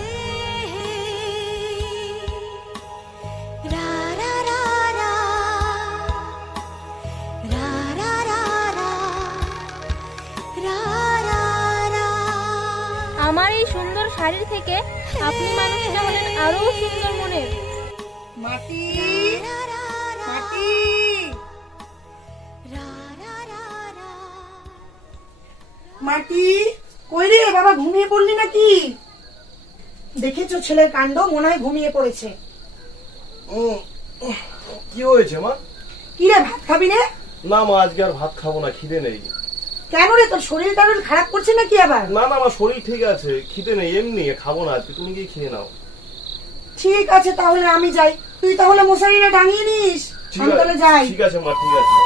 আমার এই সুন্দর শাড়ি থেকে আপনি মানুষটা হলেন আরো সুন্দর মনের। মাটি মাটি মাটি, কই রে বাবা, ঘুমিয়ে পড়লি নাকি? দেখেছো ছেলের কাণ্ড, মনে হয় ঘুমিয়ে পড়েছে। কি হয়েছে মা? কি রে, ভাত খাবি রে? না মা, আজকে আর ভাত খাবো না, খিদে নেই। কেন রে, তোর শরীর টারুর খারাপ করছে নাকি আবার? না না, আমার শরীর ঠিক আছে, খিদে নেই, এমনি খাবো না আজকে, তুমি গিয়ে খেয়ে নাও। ঠিক আছে তাহলে আমি যাই, তুই তাহলে মশারিটা টাঙিয়ে নিস, আমি তাহলে যাই। ঠিক আছে মা, ঠিক আছে।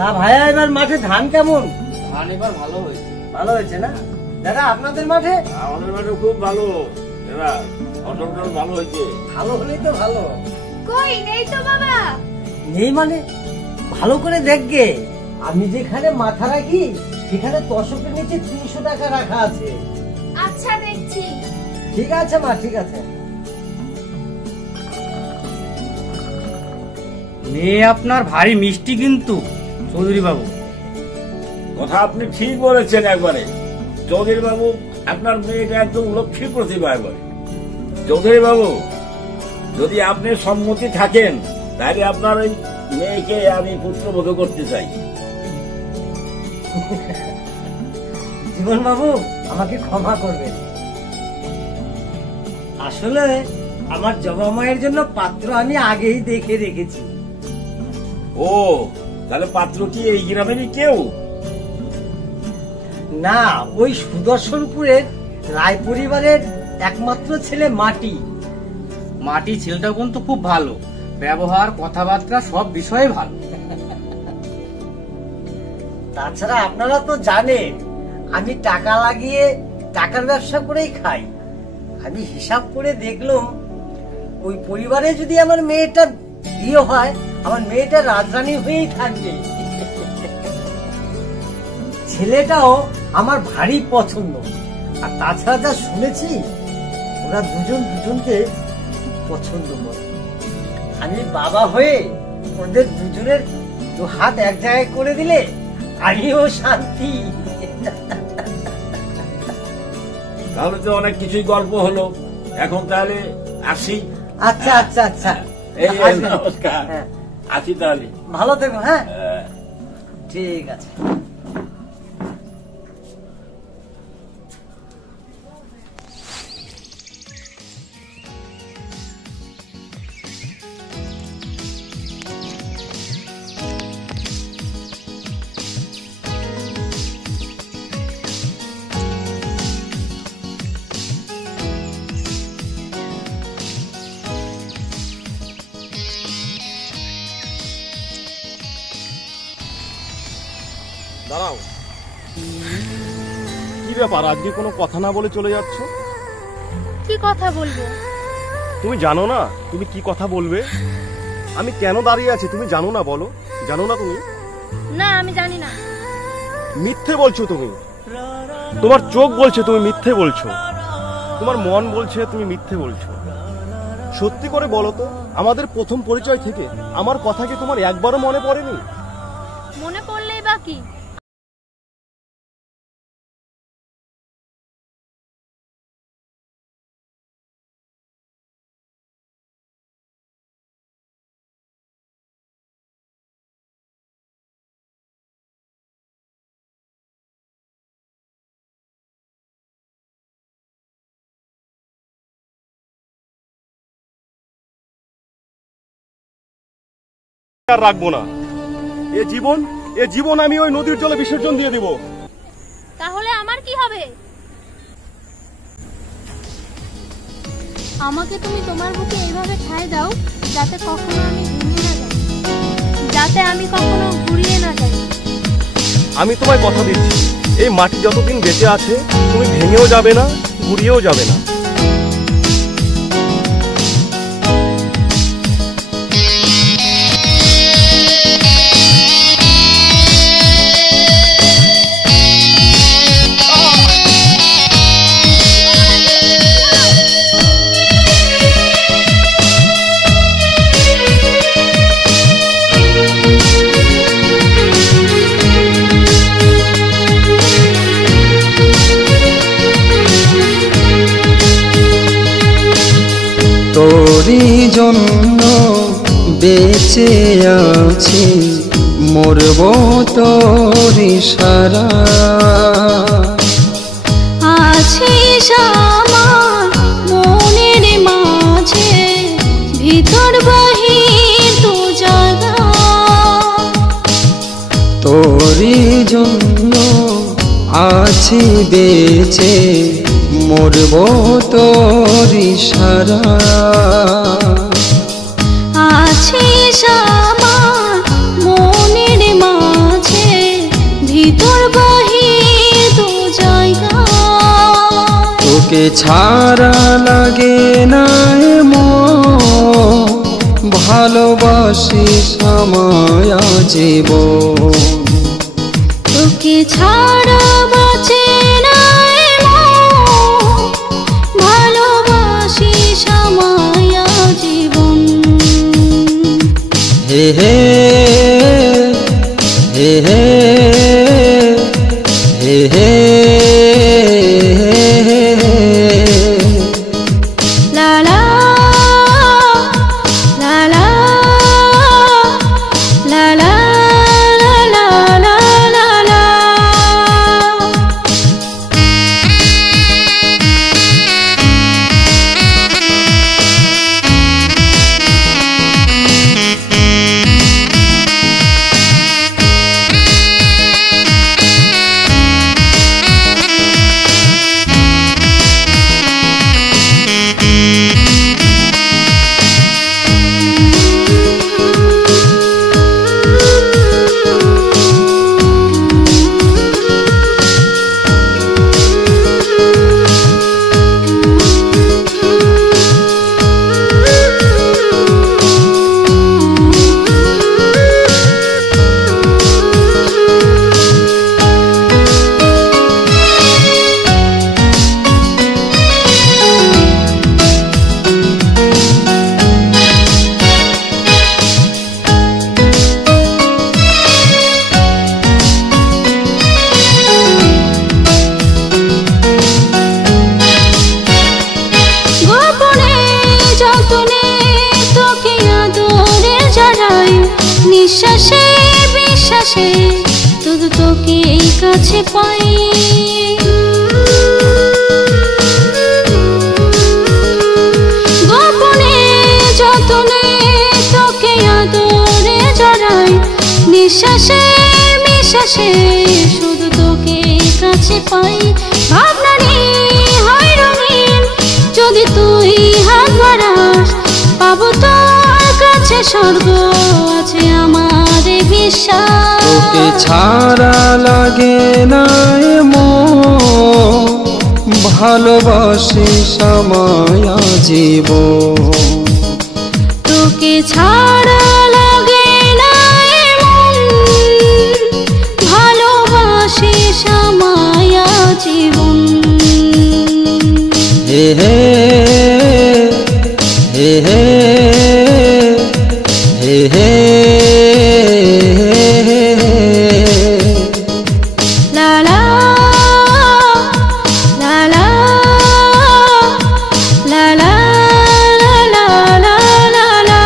তা ভাইয়া এবার মাঠে ধান কেমন? ধান এবার ভালো হয়েছে। ভালো হয়েছে না দাদা? আপনাদের মাঠে? আমাদের মাঠে খুব ভালো, এবার ফসল ভালো হয়েছে। ভালো হলেই তো ভালো। কই নেই তো বাবা? নেই মানে? ভালো করে দেখবে, আমি যেখানে মাথা রাখি সেখানে তশকের নিচে 300 টাকা রাখা আছে। আচ্ছা দেখছি। ঠিক আছে মা, ঠিক আছে। মেয়ে আপনার ভারী মিষ্টি কিন্তু চৌধুরী বাবু। কথা আপনি ঠিক বলেছেন একবারে চৌধুরী বাবু, আপনার মেয়েটা একদম লক্ষ্মী প্রতিভা। একবারে চৌধুরী বাবু, যদি আপনি সম্মতি থাকেন তাহলে আপনার ওই মেয়েকে আমি পুত্রবধূ করতে চাই। জীবন বাবু আমাকে ক্ষমা করবেন, আসলে আমার জবা মায়ের জন্য পাত্র আমি আগেই দেখে রেখেছি। ও, তাহলে পাত্র কি এই গ্রামেরই কেউ? না, ওই সুদর্শনপুরের রায় পরিবারের একমাত্র ছেলে মাটি। মাটি ছেলেটাও কিন্তু খুব ভালো, ব্যবহার কথাবার্তা সব বিষয়ে ভালো। তাছাড়া আপনারা তো জানেন আমি টাকা লাগিয়ে টাকার ব্যবসা করেই খাই। আমি হিসাব করে দেখলাম ওই পরিবারে যদি আমার মেয়েটা বিয়ে হয়, আমার মেয়েটা রাজরানী হয়েই থাকবে। ছেলেটাও আমার ভারী পছন্দ, আর তাছাড়া যা শুনেছি ওরা দুজন দুজনকে পছন্দ করে। আমি বাবা হয়ে ওদের দুজনের দু হাত এক জায়গায় করে দিলে আমিও শান্তি। তাহলে তো অনেক কিছুই গল্প হলো, এখন তাহলে আসি। আচ্ছা আচ্ছা আচ্ছা, এই নমস্কার, আসি তাহলে। ভালো থেকো। হ্যাঁ ঠিক আছে। দাঁড়াও, কি ব্যাপার আজকে কোনো কথা না বলে চলে যাচ্ছ? কি কথা বলবো? তুমি জানো না তুমি কি কথা বলবে? আমি কেন দাঁড়িয়ে আছি তুমি জানো না? বলো, জানো না তুমি? না, আমি জানি না। মিথ্যে বলছো তুমি। তোমার চোখ বলছে তুমি মিথ্যে বলছো, তোমার মন বলছে তুমি মিথ্যে বলছো। সত্যি করে বলো তো, আমাদের প্রথম পরিচয় থেকে আমার কথা কি তোমার একবারও মনে পড়েনি? মনে পড়লেই বা কি? আর রাখবো না, এ জীবন আমি ওই নদীর জলে বিসর্জন দিয়ে দিব। তাহলে আমার কি হবে? আমাকে তুমি তোমার বুকে এইভাবে ঠাঁই দাও যাতে কখনো আমি ভেঙে না যাই, যাতে আমি কখনো ঘুরিয়ে না যাই। আমি তোমায় কথা দিচ্ছি, এই মাটি যতদিন বেঁচে আছে তুমি ভেঙেও যাবে না, ঘুরিয়েও যাবে না। তোরই জন্য বেঁচে আছি, মরব তোরই সারা। আছিস আমার মনের মাঝে, ভিতর বাহির দু জায়গা। তোরই জন্য আছি বেঁচে, মরব তোরই সারা। আছিস আমার মনের মাঝে, ভিতর বাহির দু জায়গা। তোকে ছাড়া লাগে না মন, ভালোবাসিস আমায় জীবন। তোকে ছাড়া বাঁচে না মন, ভালোবাসিস আমায় জীবন। হে হে হে হে হে হে লা লা লা লা লা লা লা লা লা লা। শুধু তোকে কাছে পাই। গোপনে যতনে তোকে আদরে জড়াই, নিঃশ্বাসে নিঃশ্বাসে শুধু তোকে কাছে পাই। ভাবনারি হয় রঙিন যদি তুই হাত বাড়াস, পাবো তোর কাছে স্বর্গ আছে আমার বিশ্বাস। তোকে ছাড়া লাগে না মন, ভালোবাসি সময় জীবন। তোকে ছাড়া লাগে না মন, ভালোবাসি সময় জীবন। হে হে হে হে হে হে লা লা লা লা লা লা লা লা লা লা।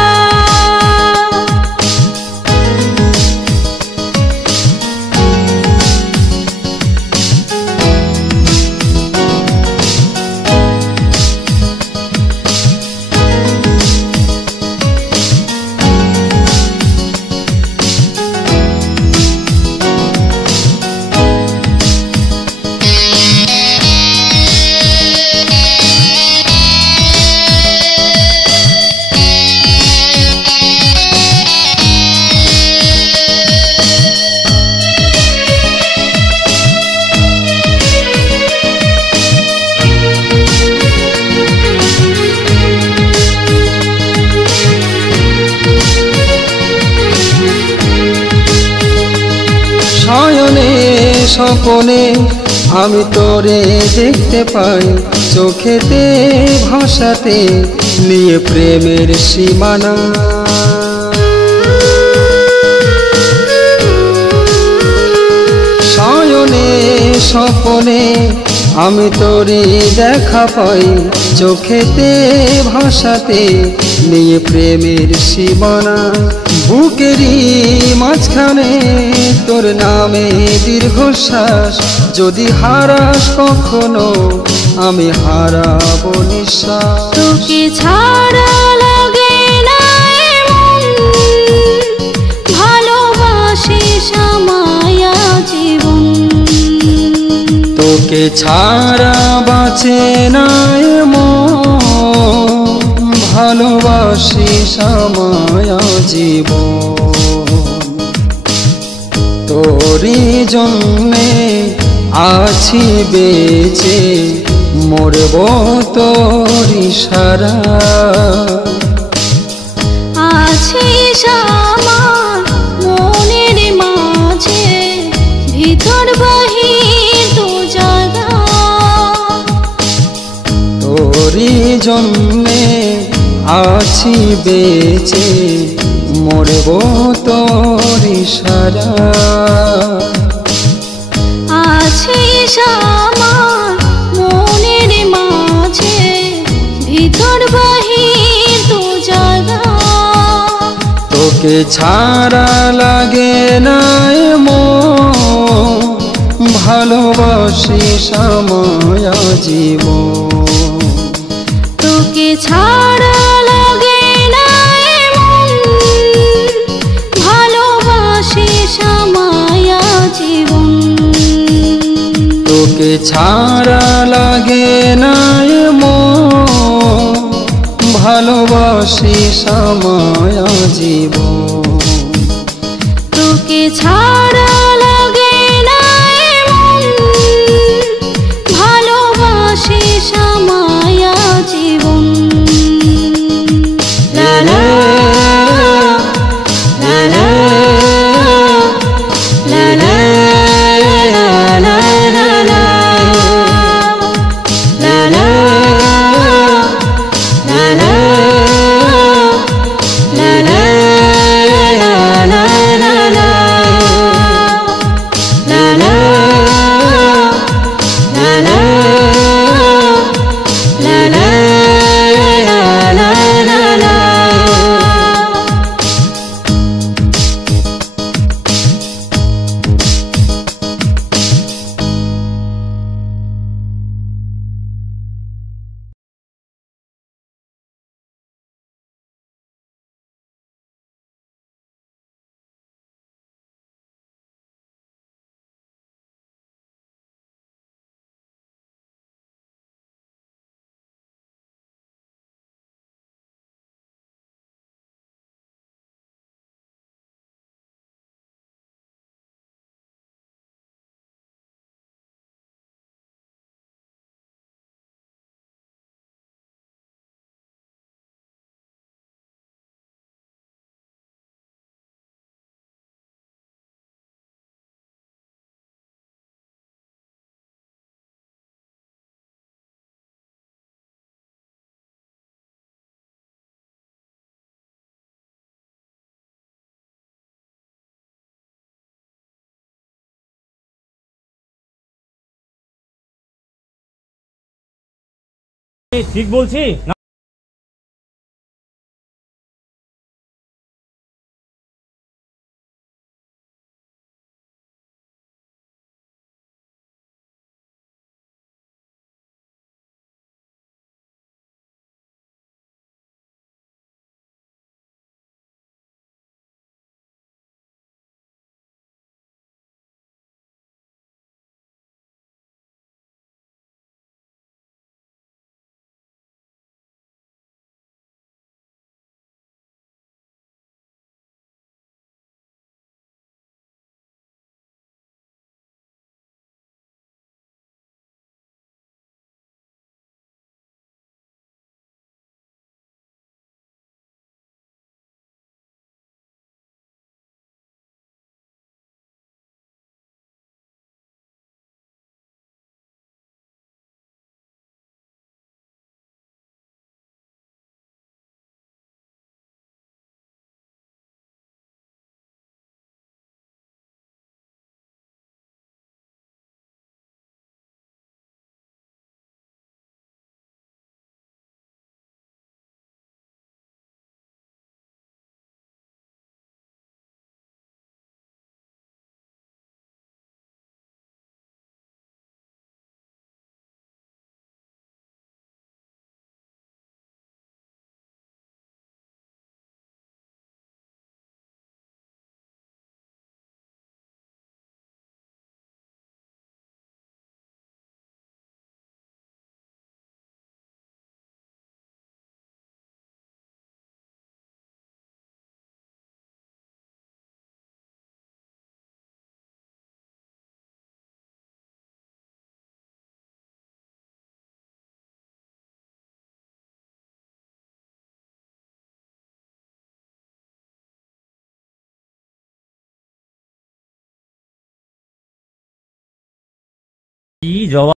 শয়নে স্বপনে আমি তোরে দেখতে পাই, চোখেতে ভাষাতে নিয়ে প্রেমের সীমানা। শয়নে স্বপনে আমি তোরে দেখা পাই, চোখেতে ভাষাতে নিয়ে প্রেমের সীমানা। বুকেরই মাঝখানে তোর নামে দীর্ঘশ্বাস, যদি হারাস কখনো আমি হারাবো নিঃশ্বাস। তোকে ছাড়া লাগে না মন, ভালোবাসি সময় জীবন। তোকে ছাড়া বাঁচে না মন, ভালোবাসি সময় জীবন। তোরই জন্যে আছি বেঁচে, মরব তোর ইশারা। আছিস আমার মনের মাঝে, ভিতর বাহির দু জায়গা। তোরই জন্যে আছি বেঁচে, মরব তোর ইশারা। আছিস আমার মনের মাঝে, ভিতর বাহির দু জায়গা। তোকে ছাড়া লাগে না মন, ভালোবাসি সময় জীবন। তোকে ছাড়া লাগে না মন, ভালোবাসি সময় জীবন। তোকে ছাড়া লাগে না মন, ভালোবাসি সময় জীবন। তোকে ছাড়া লাগে না মন, ভালোবাসি সময় জীবন। লা লা লা লা লা লা লা লা লা লা লা লা লা লা লা লা লা লা। ঠিক বলছি না? কি জবাব?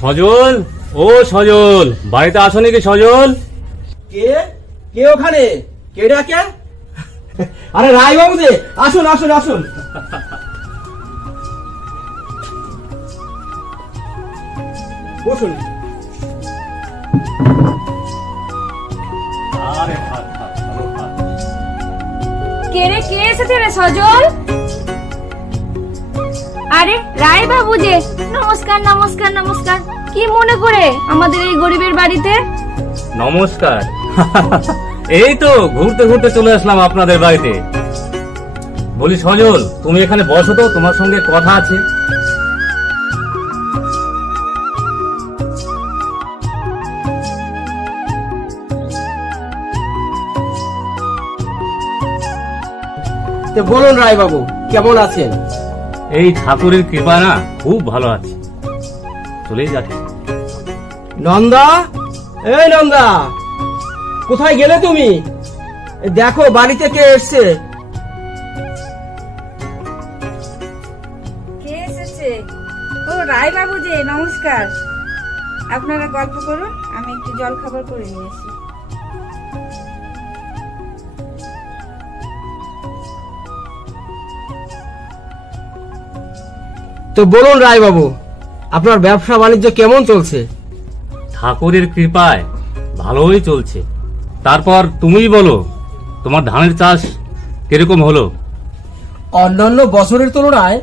সজল, ও সজল, বাড়িতে আছো নাকি সজল? কে কে ওখানে? কে ডাকে? আরে রায় বাবু যে, আসুন আসুন আসুন। বসুন। কে রে, কে এসেছে রে সজল? আরে রায় বাবু যে, নমস্কার নমস্কার নমস্কার। কি মনে করে আমাদের এই গরিবের বাড়িতে? নমস্কার। এই তো ঘুরতে ঘুরতে চলে আসলাম আপনাদের বাড়িতে। বলি সজল, তুমি এখানে বসো তো, তোমার সঙ্গে কথা আছে। তো বলুন রায় বাবু, কেমন আছেন? এই ঠাকুরের কৃপা না, খুব ভালো আছি। চলেই যাচ্ছি। নন্দা, এই নন্দা, কোথায় গেলে তুমি? দেখো বাড়িতে কে এসছে। কে এসেছে? ও রায় বাবু যে, নমস্কার। আপনারা গল্প করুন, আমি একটু জল খাবার করে নিয়ে আসি। তো বলুন রায় বাবু, আপনার ব্যবসা বাণিজ্য কেমন চলছে? ঠাকুরের কৃপায় ভালোই চলছে। তারপর তুমি বলো, তোমার ধানের চাষ কিরকম হলো? অন্যান্য বছরের তুলনায়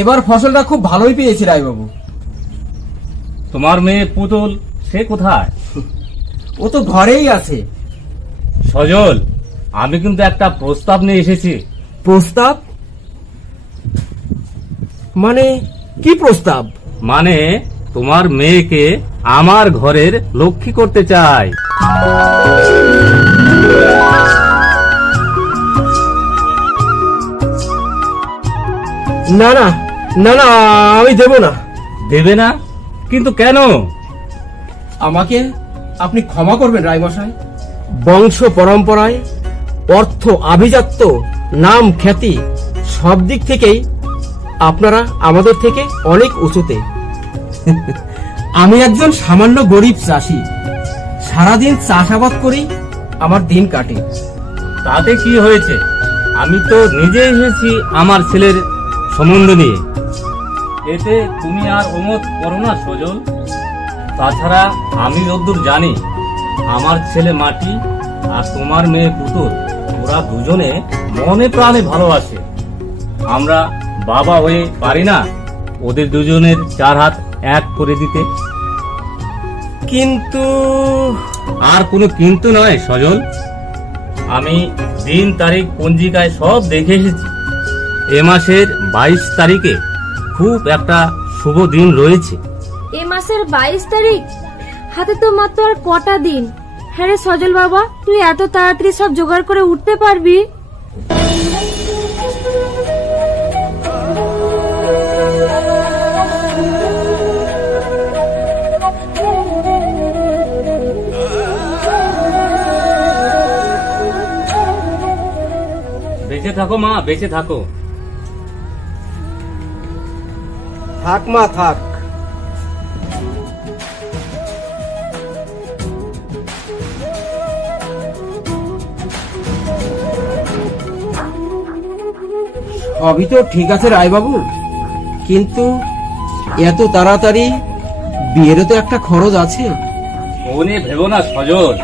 এবার ফসলটা খুব ভালোই পেয়েছি রায়বাবু। তোমার মেয়ে পুতুল সে কোথায়? ও তো ঘরেই আছে। সজল, আমি কিন্তু একটা প্রস্তাব নিয়ে এসেছি। প্রস্তাব? মানে কি প্রস্তাব? মানে তোমার মেয়েকে আমার ঘরের লক্ষ্মী করতে চাই। না না না না, আমি দেব না। দেবে না? কিন্তু কেন? আমাকে আপনি ক্ষমা করবেন রায়মশাই। বংশ পরম্পরায় অর্থ, আভিজাত্য, নাম, খ্যাতি সব দিক থেকেই আপনারা আমাদের থেকে অনেক উঁচুতে। আমি একজন সামান্য গরিব চাষি, সারাদিন চাষাবাদ করি আমার দিন কাটে। তাতে কি হয়েছে? আমি তো নিজে এসেছি আমার ছেলের সম্বন্ধ নিয়ে। এতে তুমি আর অমত করো না সজল। তাছাড়া আমি যতদূর জানি, আমার ছেলে মাটি আর তোমার মেয়ে পুতুল, ওরা দুজনে মনে প্রাণে ভালোবাসে। আমরা বাবা হয়ে পারি না ওদের দুজনের চার হাত এক করে দিতে? কিন্তু আর কোনো কিন্তু নয় সজল। আমি দিন তারিখ পঞ্জিকায় সব দেখে এসেছি। এ মাসের 22 তারিখে খুব একটা শুভ দিন রয়েছে। এ মাসের 22 তারিখ? হাতে তো মাত্র আর কটা দিন। হ্যাঁ রে সজল বাবা, তুই এত তাড়াতাড়ি সব জোগাড় করে উঠতে পারবি? বেঁচে থাকো মা, বেঁচে থাকো। থাক মা, থাক। সবই তো ঠিক আছে রায়বাবু, কিন্তু এত তাড়াতাড়ি বিয়েরও তো একটা খরচ আছে। মনে ভেবো না সজল,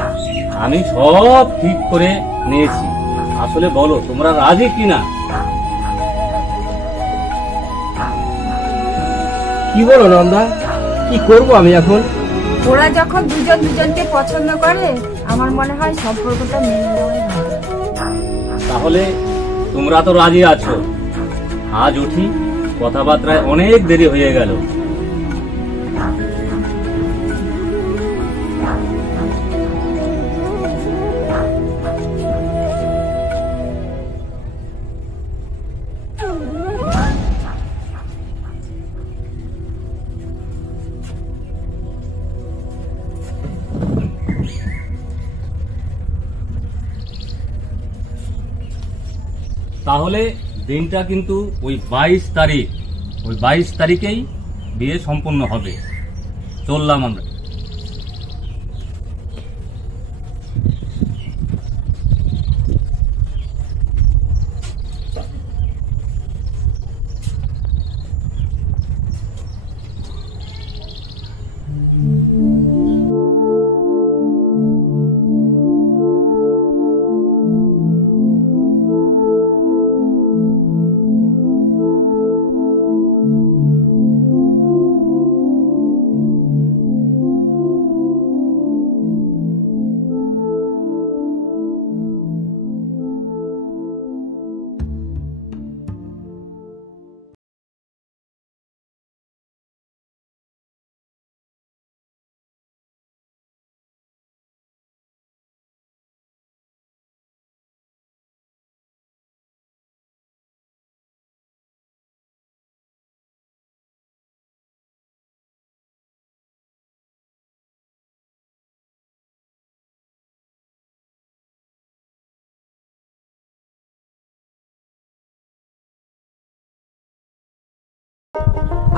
আমি সব ঠিক করে নিয়েছি। আসলে বলো তোমরা রাজি কিনা? কি বলো নন্দা, কি করব আমি এখন? ওরা যখন দুজন দুজনকে পছন্দ করে, আমার মনে হয় সম্পর্কটা মেনে নেওয়াই ভালো। তাহলে তোমরা তো রাজি আছো। আজ উঠি, কথাবার্তায় অনেক দেরি হয়ে গেল। তাহলে দিনটা কিন্তু ওই 22 তারিখ, ওই 22 তারিখেই বিয়ে সম্পন্ন হবে। চললাম আমরা।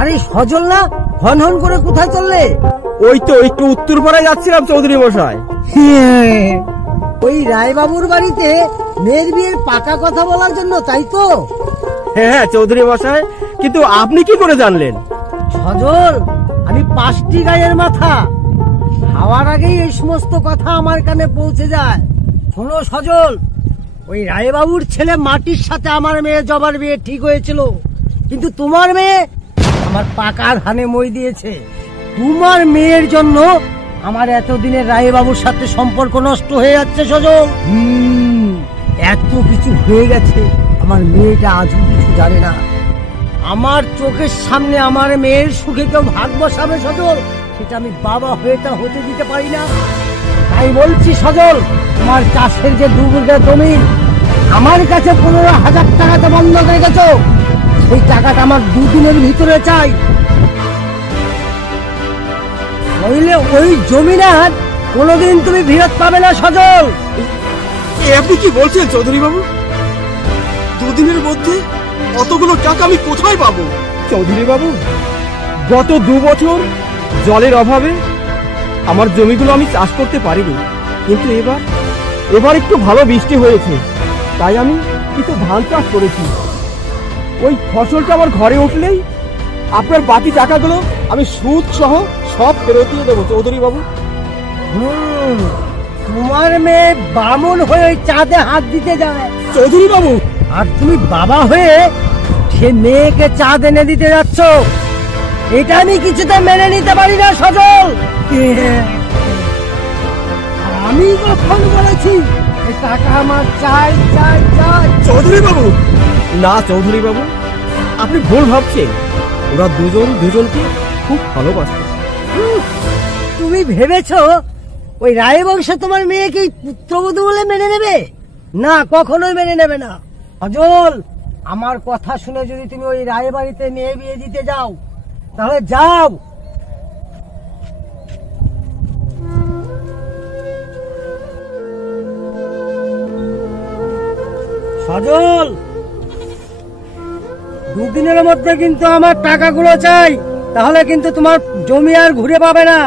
আরে সজল না, হন হন করে কোথায় চললে? ওই তো একটু উত্তরপাড়ায় যাচ্ছিলাম চৌধুরী মশাই। ওই রায়বাবুর বাড়িতে মেয়ের বিয়ের পাকা কথা বলার জন্য, তাই তো? হ্যাঁ চৌধুরী মশাই, কিন্তু আপনি কি করে জানলেন? সজল, আমি 5টি গায়ের মাথা, খাওয়ার আগেই এই সমস্ত কথা আমার কানে পৌঁছে যায়। শোনো সজল, ওই রায়বাবুর ছেলে মাটির সাথে আমার মেয়ে জবার বিয়ে ঠিক হয়েছিল, কিন্তু তোমার মেয়ে আমার পাকার ধানে মই দিয়েছে। তোমার মেয়ের জন্য আমার এতদিনের রায়বাবুর সাথে সম্পর্ক নষ্ট হয়ে যাচ্ছে সজল। এত কিছু হয়ে গেছে, আমার মেয়েটা আজও কিছু জানে না। আমার চোখের সামনে আমার মেয়ের সুখে কেউ ভাগ বসাবে সজল, সেটা আমি বাবা হয়ে তা হতে দিতে পারি না। তাই বলছি সজল, তোমার চাষের যে 2 বিঘা জমি আমার কাছে 15,000 টাকাতে বন্ধক রেখেছ, সেই টাকাটা আমার 2 দিনের ভিতরে চাই, নইলে ওই জমিনার কোনোদিন তুমি ফেরত পাবে না সজল। আপনি কি বলছেন চৌধুরী বাবু? 2 দিনের মধ্যে অতগুলো টাকা আমি কোথায় পাবো? চৌধুরী বাবু, গত 2 বছর জলের অভাবে আমার জমিগুলো আমি চাষ করতে পারিনি, কিন্তু এবার একটু ভালো বৃষ্টি হয়েছে, তাই আমি কিছু ধান চাষ করেছি। ওই ফসলটা আমার ঘরে উঠলেই আপনার বাকি টাকাগুলো আমি সুদ সহ সব ফেরত দিয়ে দেবো চৌধুরী বাবু। তোমার মেয়ে বামন হয়ে ওই চাঁদে হাত দিতে যায় চৌধুরী বাবু, আর তুমি বাবা হয়ে সে মেয়েকে চাঁদ এনে দিতে যাচ্ছ, এটা আমি কিছুতে মেনে নিতে পারি না সজল। আমি কখন বলেছি এই টাকা আমার চাই চাই চাই? চৌধুরী বাবু, না চৌধুরী বাবু, আপনি ভুল ভাবছেন। ওরা দুজনকে খুব ভালোবাসে। তুমি ভেবেছো ওই রায়বংশ তোমার মেয়েকে পুত্রবধূ বলে মেনে নেবে? না, কখনোই মেনে নেবে না। সজল, আমার কথা শুনে যদি তুমি ওই রায় বাড়িতে মেয়ে বিয়ে দিতে যাও, তাহলে যাও। সজল, 2 দিনের মধ্যে কিন্তু আমার টাকাগুলো চাই, তাহলে কিন্তু তোমার জমি আর ঘুরে পাবে না।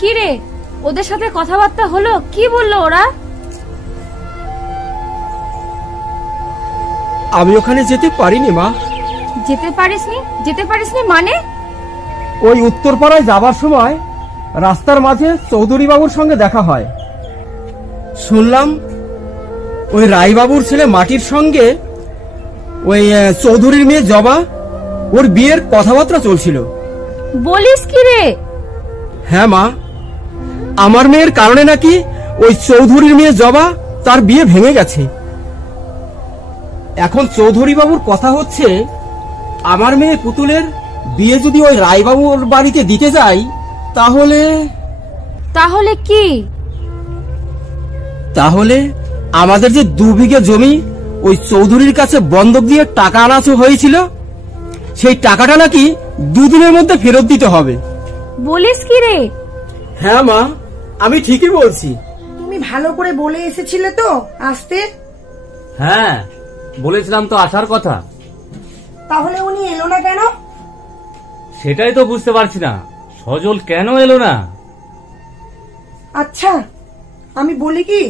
কি রে, ওদের সাথে কথাবার্তা হলো? কি বললো ওরা? আমি ওখানে যেতে পারিনি মা। যেতে পারিসনি মানে? ওই উত্তরপাড়ায় যাবার সময় রাস্তার মাঝে চৌধুরী বাবুর সঙ্গে দেখা হয়। শুনলাম ওই রায়বাবুর ছেলে মাটির সঙ্গে ওই চৌধুরীর মেয়ে জবা, ওর বিয়ের কথাবার্তা চলছিল। বলিস কি রে? হ্যাঁ মা, আমার মেয়ের কারণে নাকি ওই চৌধুরীর মেয়ে জবা তার বিয়ে ভেঙে গেছে। এখন চৌধুরী বাবুর কথা হচ্ছে, আমার মেয়ে পুতুলের বিয়ে যদি ওই রায়বাবুর বাড়িতে দিতে যাই, তাহলে কি? তাহলে আমাদের যে 2 বিঘে জমি ওই চৌধুরীর কাছে বন্ধক দিয়ে টাকা আনা হয়েছিল, সেই টাকাটা নাকি 2 দিনের মধ্যে ফেরত দিতে হবে। বলিস কি রে? হ্যাঁ মা, আমি ঠিকই বলছি। তুমি ভালো করে বলে এসেছিলে তো আসতে? হ্যাঁ, বলেছিলাম তো আসার কথা। তাহলে উনি এলো না কেন? সেটাই তো বুঝতে পারছি না, সজল কেন এলো না। আচ্ছা, আমি বলি কি,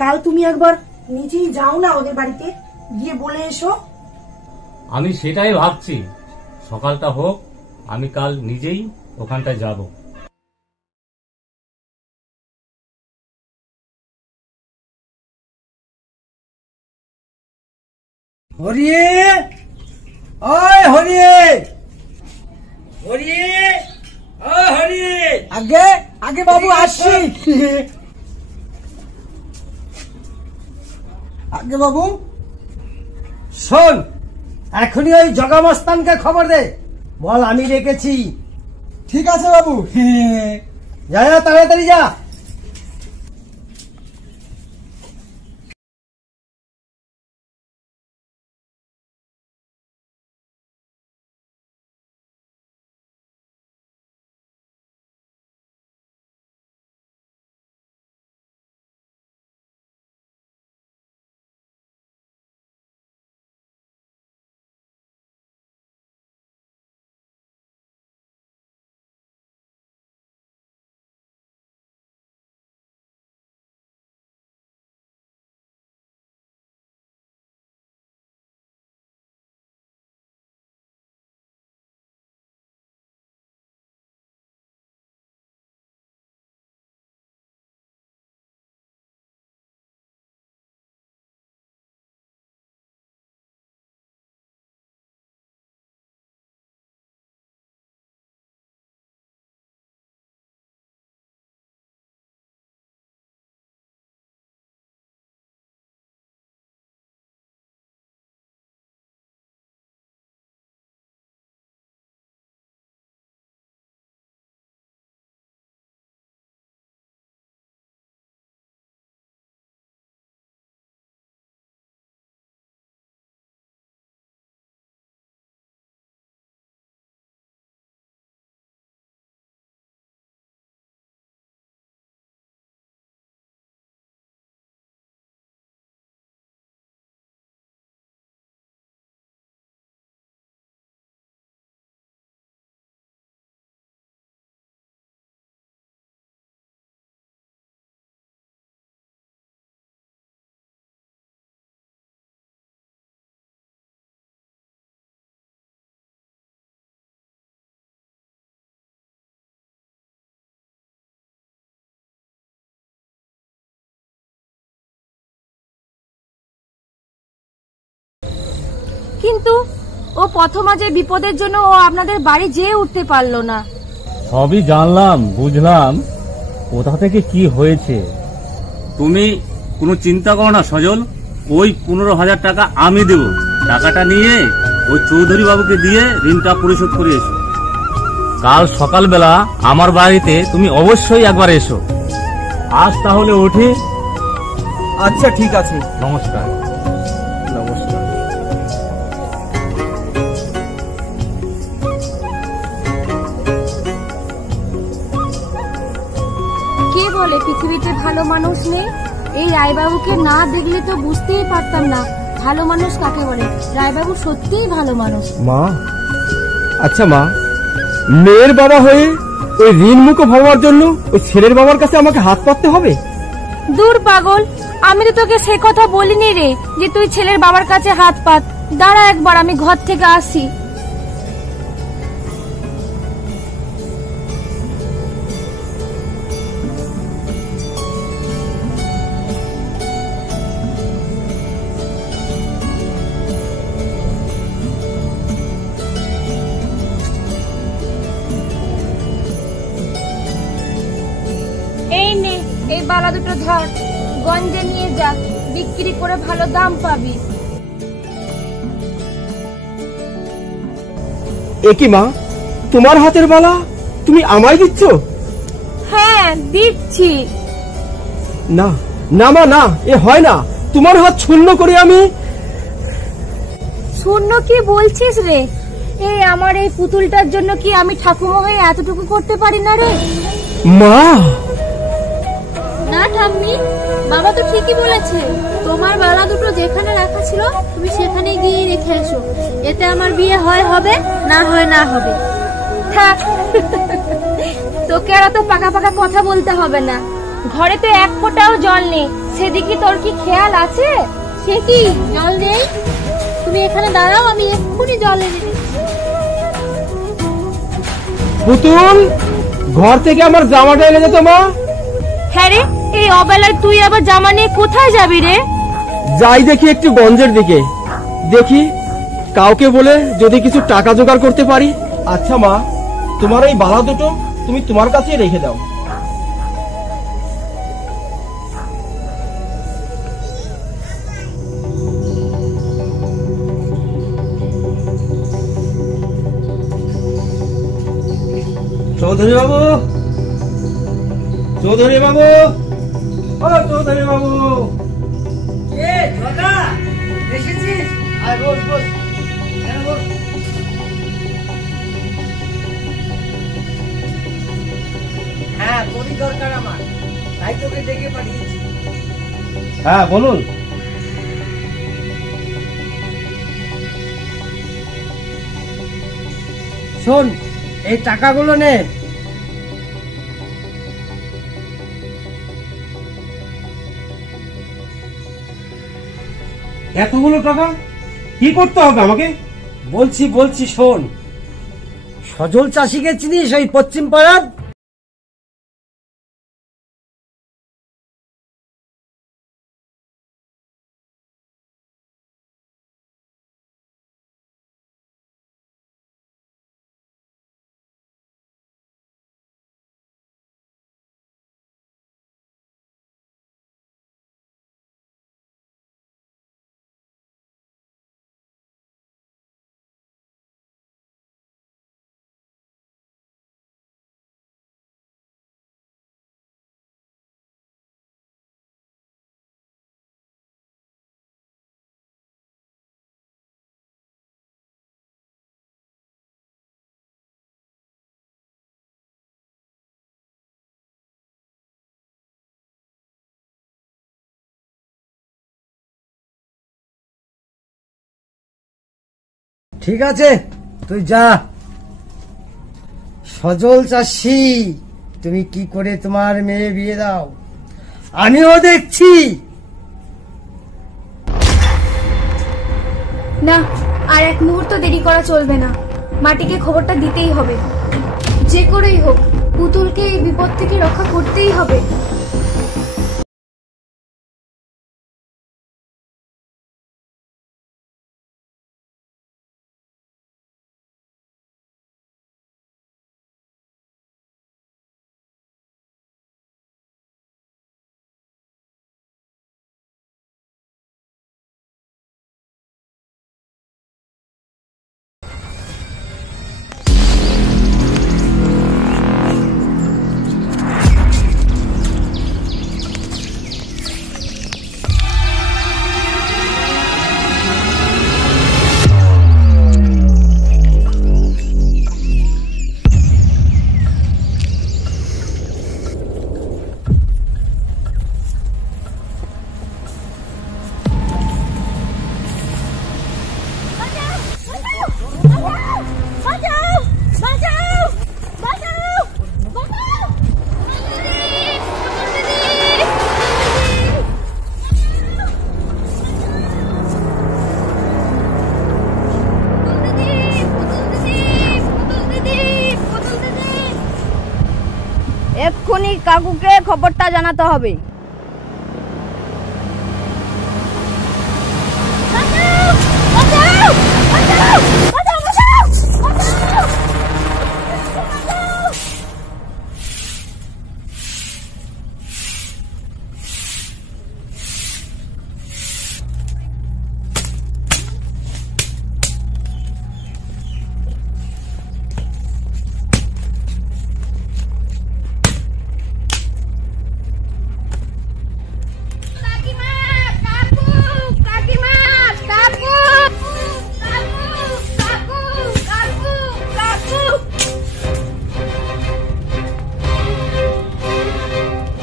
কাল তুমি একবার নিজেই যাও না ওদের বাড়িতে, গিয়ে বলে এসো। আমি সেটাই ভাবছি, সকালটা হোক, আমি কাল নিজেই ওখানটায় যাব। হরিয়ে, ওই হরিয়ে, হরিয়ে, ও হরিয়ে, আগে আগে বাবু আসছি। আগে বাবু শোন, এখনই ওই জগামস্তানকে খবর দে, বল আমি রেখেছি। ঠিক আছে বাবু। যা যা, তাড়াতাড়ি যা। কিন্তু ও প্রথম আজ বিপদের জন্য ও আপনাদের বাড়ি যেয়ে উঠতে পারলো না। সবই জানলাম, বুঝলাম কোথা থেকে কি হয়েছে। তুমি কোনো চিন্তা করো না সজল, ওই 15,000 টাকা আমি দেব। টাকাটা নিয়ে ওই চৌধুরী বাবুকে দিয়ে ঋণটা পরিশোধ করে এসো। কাল সকালবেলা আমার বাড়িতে তুমি অবশ্যই একবার এসো। আজ তাহলে উঠি। আচ্ছা ঠিক আছে, নমস্কার। নমস্কার। কে বলে পৃথিবীতে ভালো মানুষ নেই? এই রায়বাবুকে না দেখলে তো বুঝতেই পারতাম না ভালো মানুষ কাকে বলে। রায়বাবু সত্যিই ভালো মানুষ। মা, আচ্ছা মা, মেয়ের বাবা হয়ে ওই ঋণ মুক্ত হওয়ার জন্য ওই ছেলের বাবার কাছে আমাকে হাত পাততে হবে? দূর পাগল, আমি তো তোকে সে কথা বলিনি রে যে তুই ছেলের বাবার কাছে হাত পাত। দাঁড়া একবার, আমি ঘর থেকে আসি। এই নে, এই বালা দুটো ধর, গঞ্জে নিয়ে যা, বিক্রি করে ভালো দাম পাবি। একই মা, তোমার হাতের বালা তুমি আমায় দিচ্ছ? হ্যাঁ দিচ্ছি। না না মা, না, এ হয় না। তোমার হাত শূন্য করে আমি। শূন্য কি বলছিস রে? এই আমার এই পুতুলটার জন্য কি আমি ঠাকুমা হয়ে এতটুকু করতে পারি না রে? মা না ঠাম্মি, বাবা তো ঠিকই বলেছে। তোমার বালা দুটো যেখানে রাখা ছিল তুমি সেখানে গিয়ে রেখে এসো। এতে আমার বিয়ে হয় হবে, না হয় না হবে। থাক, তোকে আর তো পাকা পাকা কথা বলতে হবে না। ঘরে তো এক ফোঁটাও জল নেই, সেদিকে তোর কি খেয়াল আছে? সে কি জল নেই? তুমি এখানে দাঁড়াও, আমি এক্ষুনি জল এনে দিচ্ছি। পুতুল, ঘর থেকে আমার জামাটা এনে দে তো মা। হ্যাঁ রে, এই অবেলায় তুই আবার জামা নিয়ে কোথায় যাবি রে? যাই দেখি একটু গঞ্জের দিকে, দেখি কাউকে বলে যদি কিছু টাকা জোগাড় করতে পারি। আচ্ছা মা, তোমার এই বালা দুটো তুমি তোমার কাছেই রেখে দাও। চৌধুরী বাবু, চৌধুরী বাবু, ও চৌধুরী বাবু। এসেছিস? আয় বস বস। হ্যাঁ, তোরই দরকার আমার, তাই তোকে ডেকে পাঠিয়েছি। হ্যাঁ বলুন। শোন, এই টাকাগুলো নে। এতগুলো টাকা কি করতে হবে আমাকে? বলছি শোন, সজল চাষিকে চিনিস? ওই পশ্চিম পাড়ার। ঠিক আছে, তুই যা। সজল চাষি, তুমি কি করে তোমার মেয়ে বিয়ে দাও আমিও দেখছি। না, আর এক মুহূর্ত দেরি করা চলবে না। মাটিকে খবরটা দিতেই হবে, যে করেই হোক পুতুলকে এই বিপদ থেকে রক্ষা করতেই হবে। এক্ষুনি কাকুকে খবরটা জানাতে হবে।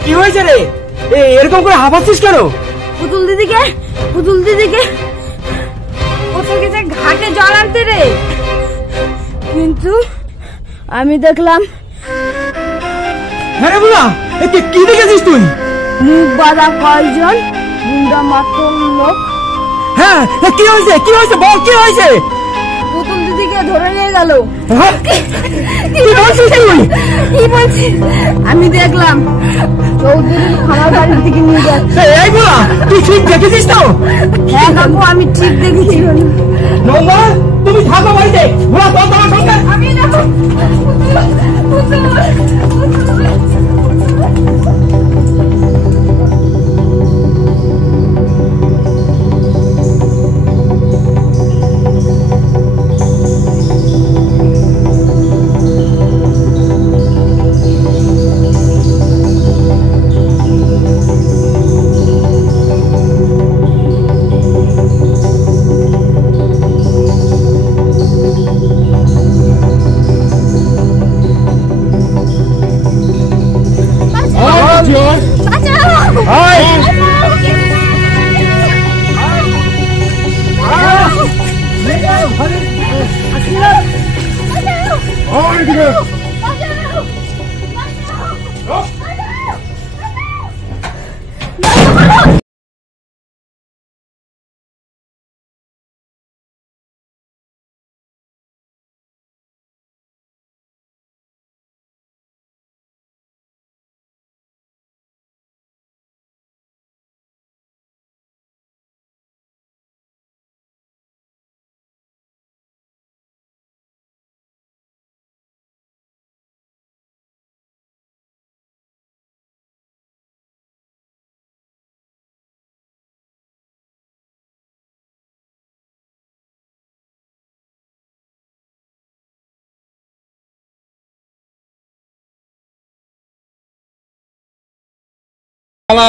কি হয়েছে রে? এরকম করে হাঁপাচ্ছিস কেন? পুতুল দিদিকে কোথাও গেছে ঘাটে জল আনতে রে, কিন্তু আমি দেখলাম। হ্যাঁ বলা, কি দেখেছিস তুই? মুখ বাঁধা কয়েকজন গুন্ডা মাত্র লোক। হ্যাঁ, কি হয়েছে বল, কি হয়েছে? পুতুল দিদিকে দিয়ে ধরে নিয়ে গেল। কি বলছিস? আমি দেখলাম চৌধুরীর খামার বাড়ির দিকে নিয়ে যাচ্ছে। এই বলা তুই ঠিক দেখেছিস তো? হ্যাঁ কাকু আমি ঠিক দেখেছি। নন্দা তুমি থাকো বাড়িতে, বলা তো তোমার সঙ্গে। আমি দেখো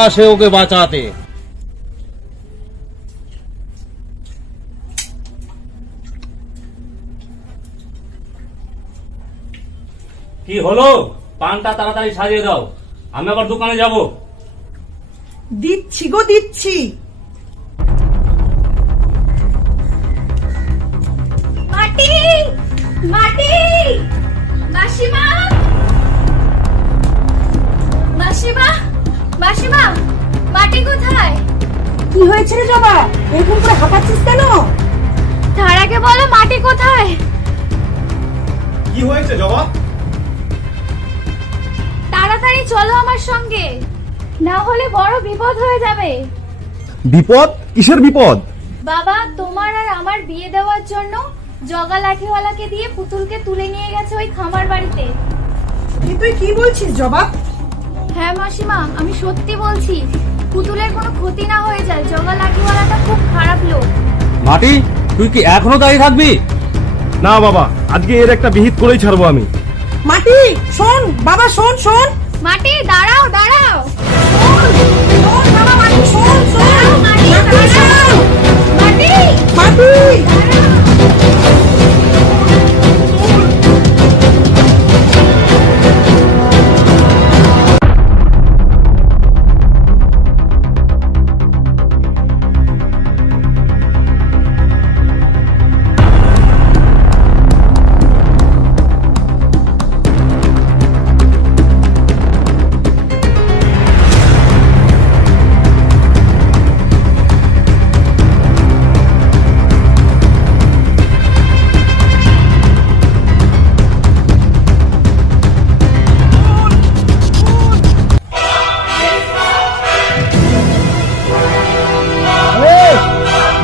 আসে ওকে বাঁচাতে। কি হলো? পানটা তাড়াতাড়ি সাজিয়ে দাও, আমি আবার দোকানে যাব। দিচ্ছি গো দিচ্ছি। মাটি মাটি মাসিমা মাসিমা মাসিমা মাটি কোথায়? কি হয়েছে রে জবা, এরকম করে হাঁপাচ্ছিস কেন? তার আগে বলো মাটি কোথায়? কি হয়েছে জবা? তাড়াতাড়ি চলো আমার সঙ্গে, না হলে বড় বিপদ হয়ে যাবে। বিপদ? কিসের বিপদ? বাবা তোমার আর আমার বিয়ে দেওয়ার জন্য জগা লাঠিওয়ালাকে দিয়ে পুতুলকে তুলে নিয়ে গেছে ওই খামার বাড়িতে। তুই কি বলছিস জবা? হ্যাঁ মাসিমা আমি সত্যি বলছি, পুতুলের কোনো ক্ষতি না হয়ে যায়। জগা লাঠিওয়ালাটা খুব খারাপ লোক। মাটি তুই কি এখনো দাঁড়িয়ে থাকবি? না বাবা, আজকে এর একটা বিহিত করেই ছাড়বো আমি। মাটি শোন বাবা, শোন শোন। মাটি দাঁড়াও দাঁড়াও। শোন বাবা, মাটি শোন শোন। মাটি দাঁড়াও। মাটি মাটি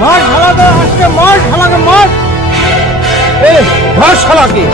মার শালাকে, আজকে মার শালাকে, মার। এই ধর শালাকে।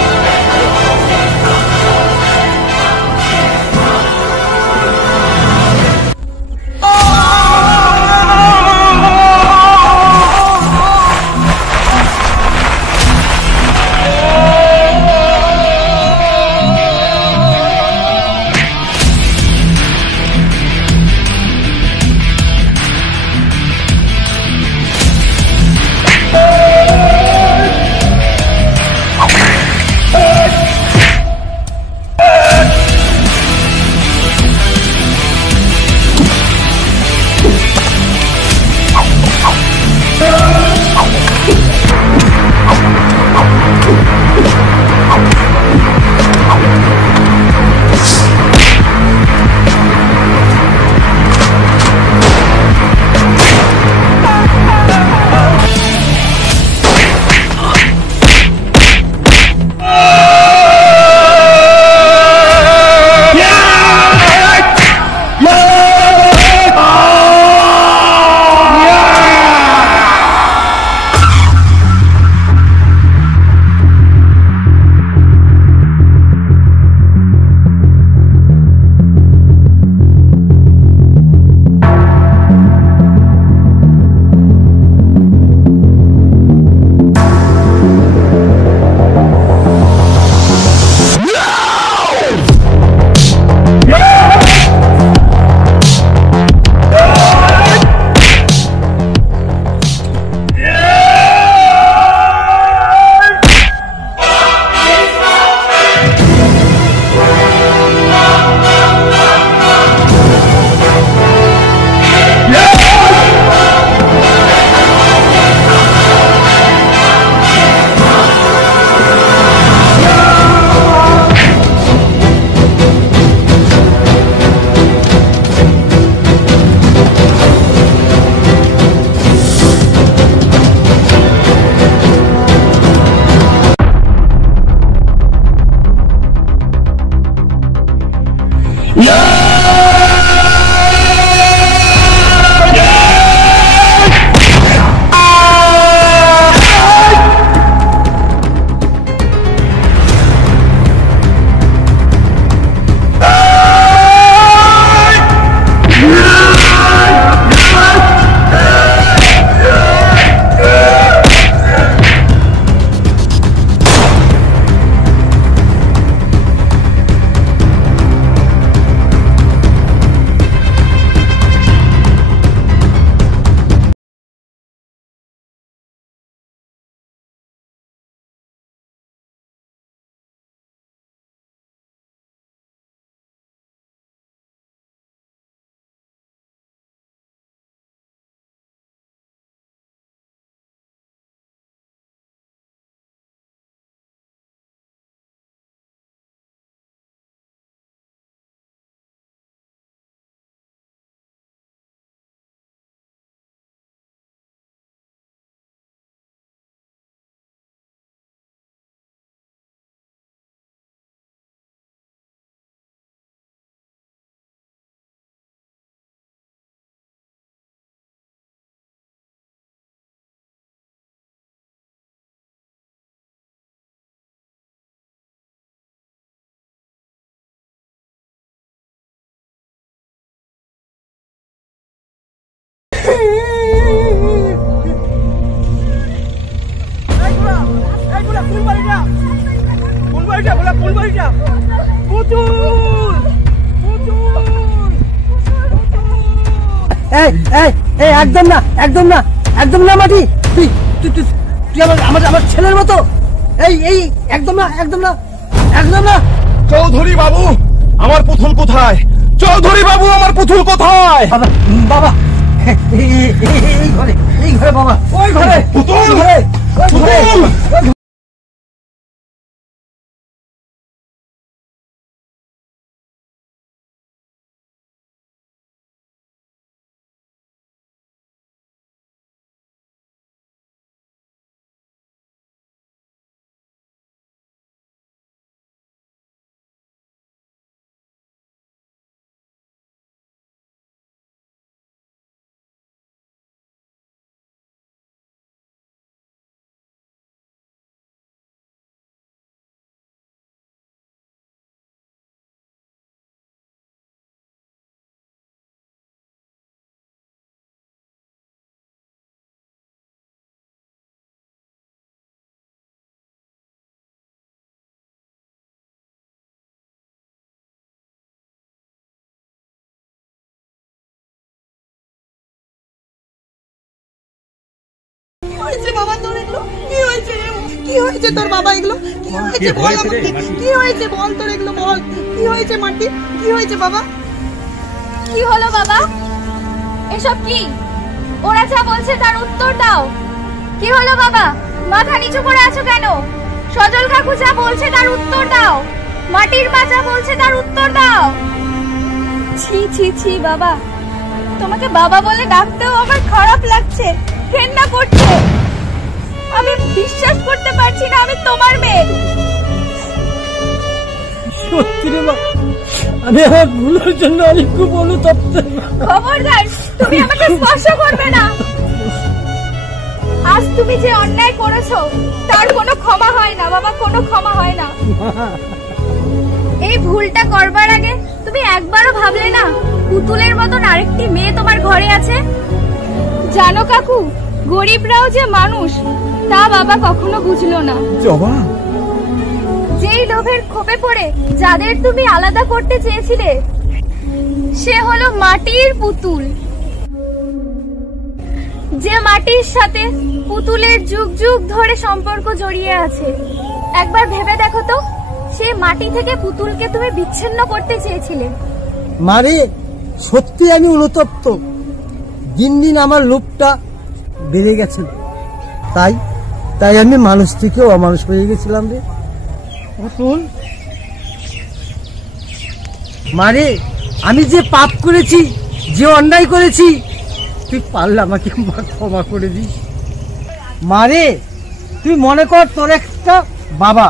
একদম না, একদম না, একদম না মাটি। তুই তুই তুই তুই আমার ছেলের মতো। এই একদম না, একদম না, একদম না। চৌধুরী বাবু আমার পুতুল কোথায়? চৌধুরী বাবু আমার পুতুল কোথায়? বাবা এই ঘরে, এই ঘরে বাবা, ওই ঘরে পুতুল, ঘরে পুতুল। বাবা তোর এগুলো কি হয়েছে? কি হয়েছে তোর বাবা? এগুলো কি হয়েছে বল আমাকে, কি হয়েছে বল তোর, এগুলো বল কি হয়েছে মাটি, কি হয়েছে বাবা? কি হলো বাবা? এসব কি? ওরা যা বলছে তার উত্তর দাও। কি হলো বাবা? মাথা নিচু করে আছো কেন? সজল কাকু যা বলছে তার উত্তর দাও। মাটির মা যা বলছে তার উত্তর দাও। ছি ছি ছি বাবা, তোমাকে বাবা বলে ডাকতেও আমার খারাপ লাগছে, ঘেন্না করছে। আমি বিশ্বাস করতে পারছি না আমি তোমার মেয়ে। সত্যি রে মা, আমি আমার ভুলের জন্য আরেকটু অনুতপ্ত। খবরদার, তুমি আমাকে স্পর্শ করবে না। আজ তুমি যে অন্যায় করেছো তার কোনো ক্ষমা হয় না বাবা, কোনো ক্ষমা হয় না। এই ভুলটা করবার আগে তুমি একবারও ভাবলে না পুতুলের মতন আরেকটি মেয়ে তোমার ঘরে আছে? জানো কাকু, গরিবরাও যে মানুষ তা বাবা কখনো বুঝলো না। যেই লোভের খোপে পড়ে যাদের তুমি আলাদা করতে চেয়েছিলে সে হলো মাটির পুতুল। যে মাটির সাথে পুতুলের যুগ যুগ ধরে সম্পর্ক জড়িয়ে আছে। একবার ভেবে দেখো তো, সে মাটি থেকে পুতুলকে তুমি বিচ্ছিন্ন করতে চেয়েছিলে। মারে সত্যি আমি অনুতপ্ত। দিন দিন আমার লোভটা বেড়ে গেছে, তাই তাই আমি মানুষ থেকেও অমানুষ হয়ে গেছিলাম রে পুতুল। মারে আমি যে পাপ করেছি, যে অন্যায় করেছি, তুই পারলে আমাকে ক্ষমা করে দিস। মারে তুই মনে কর তোর একটা বাবা,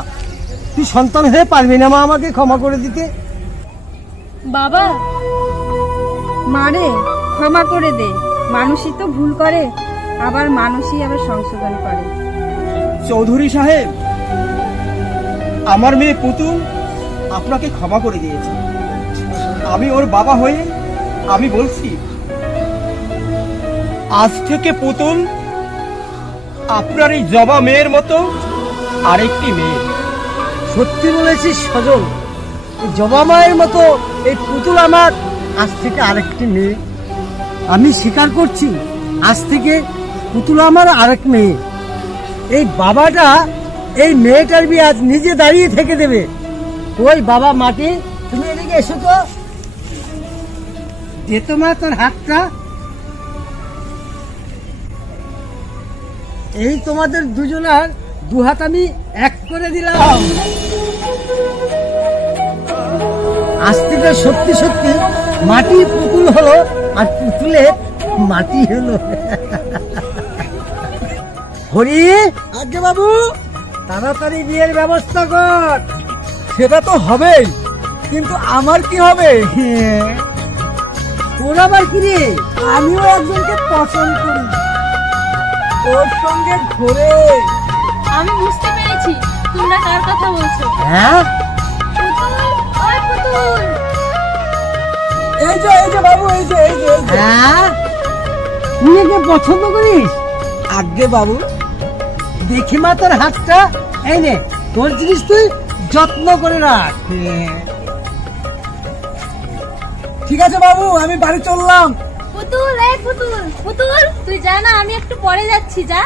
তুই সন্তান হয়ে পারবি না মা আমাকে ক্ষমা করে দিতে? বাবা, মারে ক্ষমা করে দে, মানুষই তো ভুল করে, আবার মানুষই আবার সংশোধন করে। চৌধুরী সাহেব, আমার মেয়ে পুতুল আপনাকে ক্ষমা করে দিয়েছে। আমি ওর বাবা হয়ে আমি বলছি, আজ থেকে পুতুল আপনার এই জবা মেয়ের মতো আরেকটি মেয়ে। সত্যি বলেছিস সজল, এই জবা মায়ের মতো এই পুতুল আমার আজ থেকে আরেকটি মেয়ে। আমি স্বীকার করছি, আজ থেকে পুতুল আমার আরেক মেয়ে। এই বাবাটা এই মেয়েটার বিয়ে আজ নিজে দাঁড়িয়ে থেকে দেবে। ওই বাবা মাটি, তুমি এদিকে এসো তো, দে তোমার তোর হাতটা। এই তোমাদের দুজনার দু হাত আমি এক করে দিলাম। আজ থেকে সত্যি সত্যি মাটি পুতুল হলো, আর পুতুলে মাটি হলো। হরি, আগে বাবু তাড়াতাড়ি বিয়ের ব্যবস্থা কর। সেটা তো হবেই, কিন্তু আমার কি হবে? তোর আবার কি রে? আমিও একজনকে পছন্দ করি, ওর সঙ্গে ঘুরে। আমি বুঝতে পেরেছি তোমরা কার কথা বলছো। হ্যাঁ, পুতুল, ওই পুতুল। এই যে বাবু, এই যে হ্যাঁ, তুই একে পছন্দ করিস? আগে বাবু, দেখি মা তোর হাতটা। এই নে, তোর জিনিস তুই যত্ন করে রাখ। ঠিক আছে বাবু, আমি বাড়ি চললাম। পুতুল, এই পুতুল, পুতুল তুই যা না, আমি একটু পরে যাচ্ছি, যা।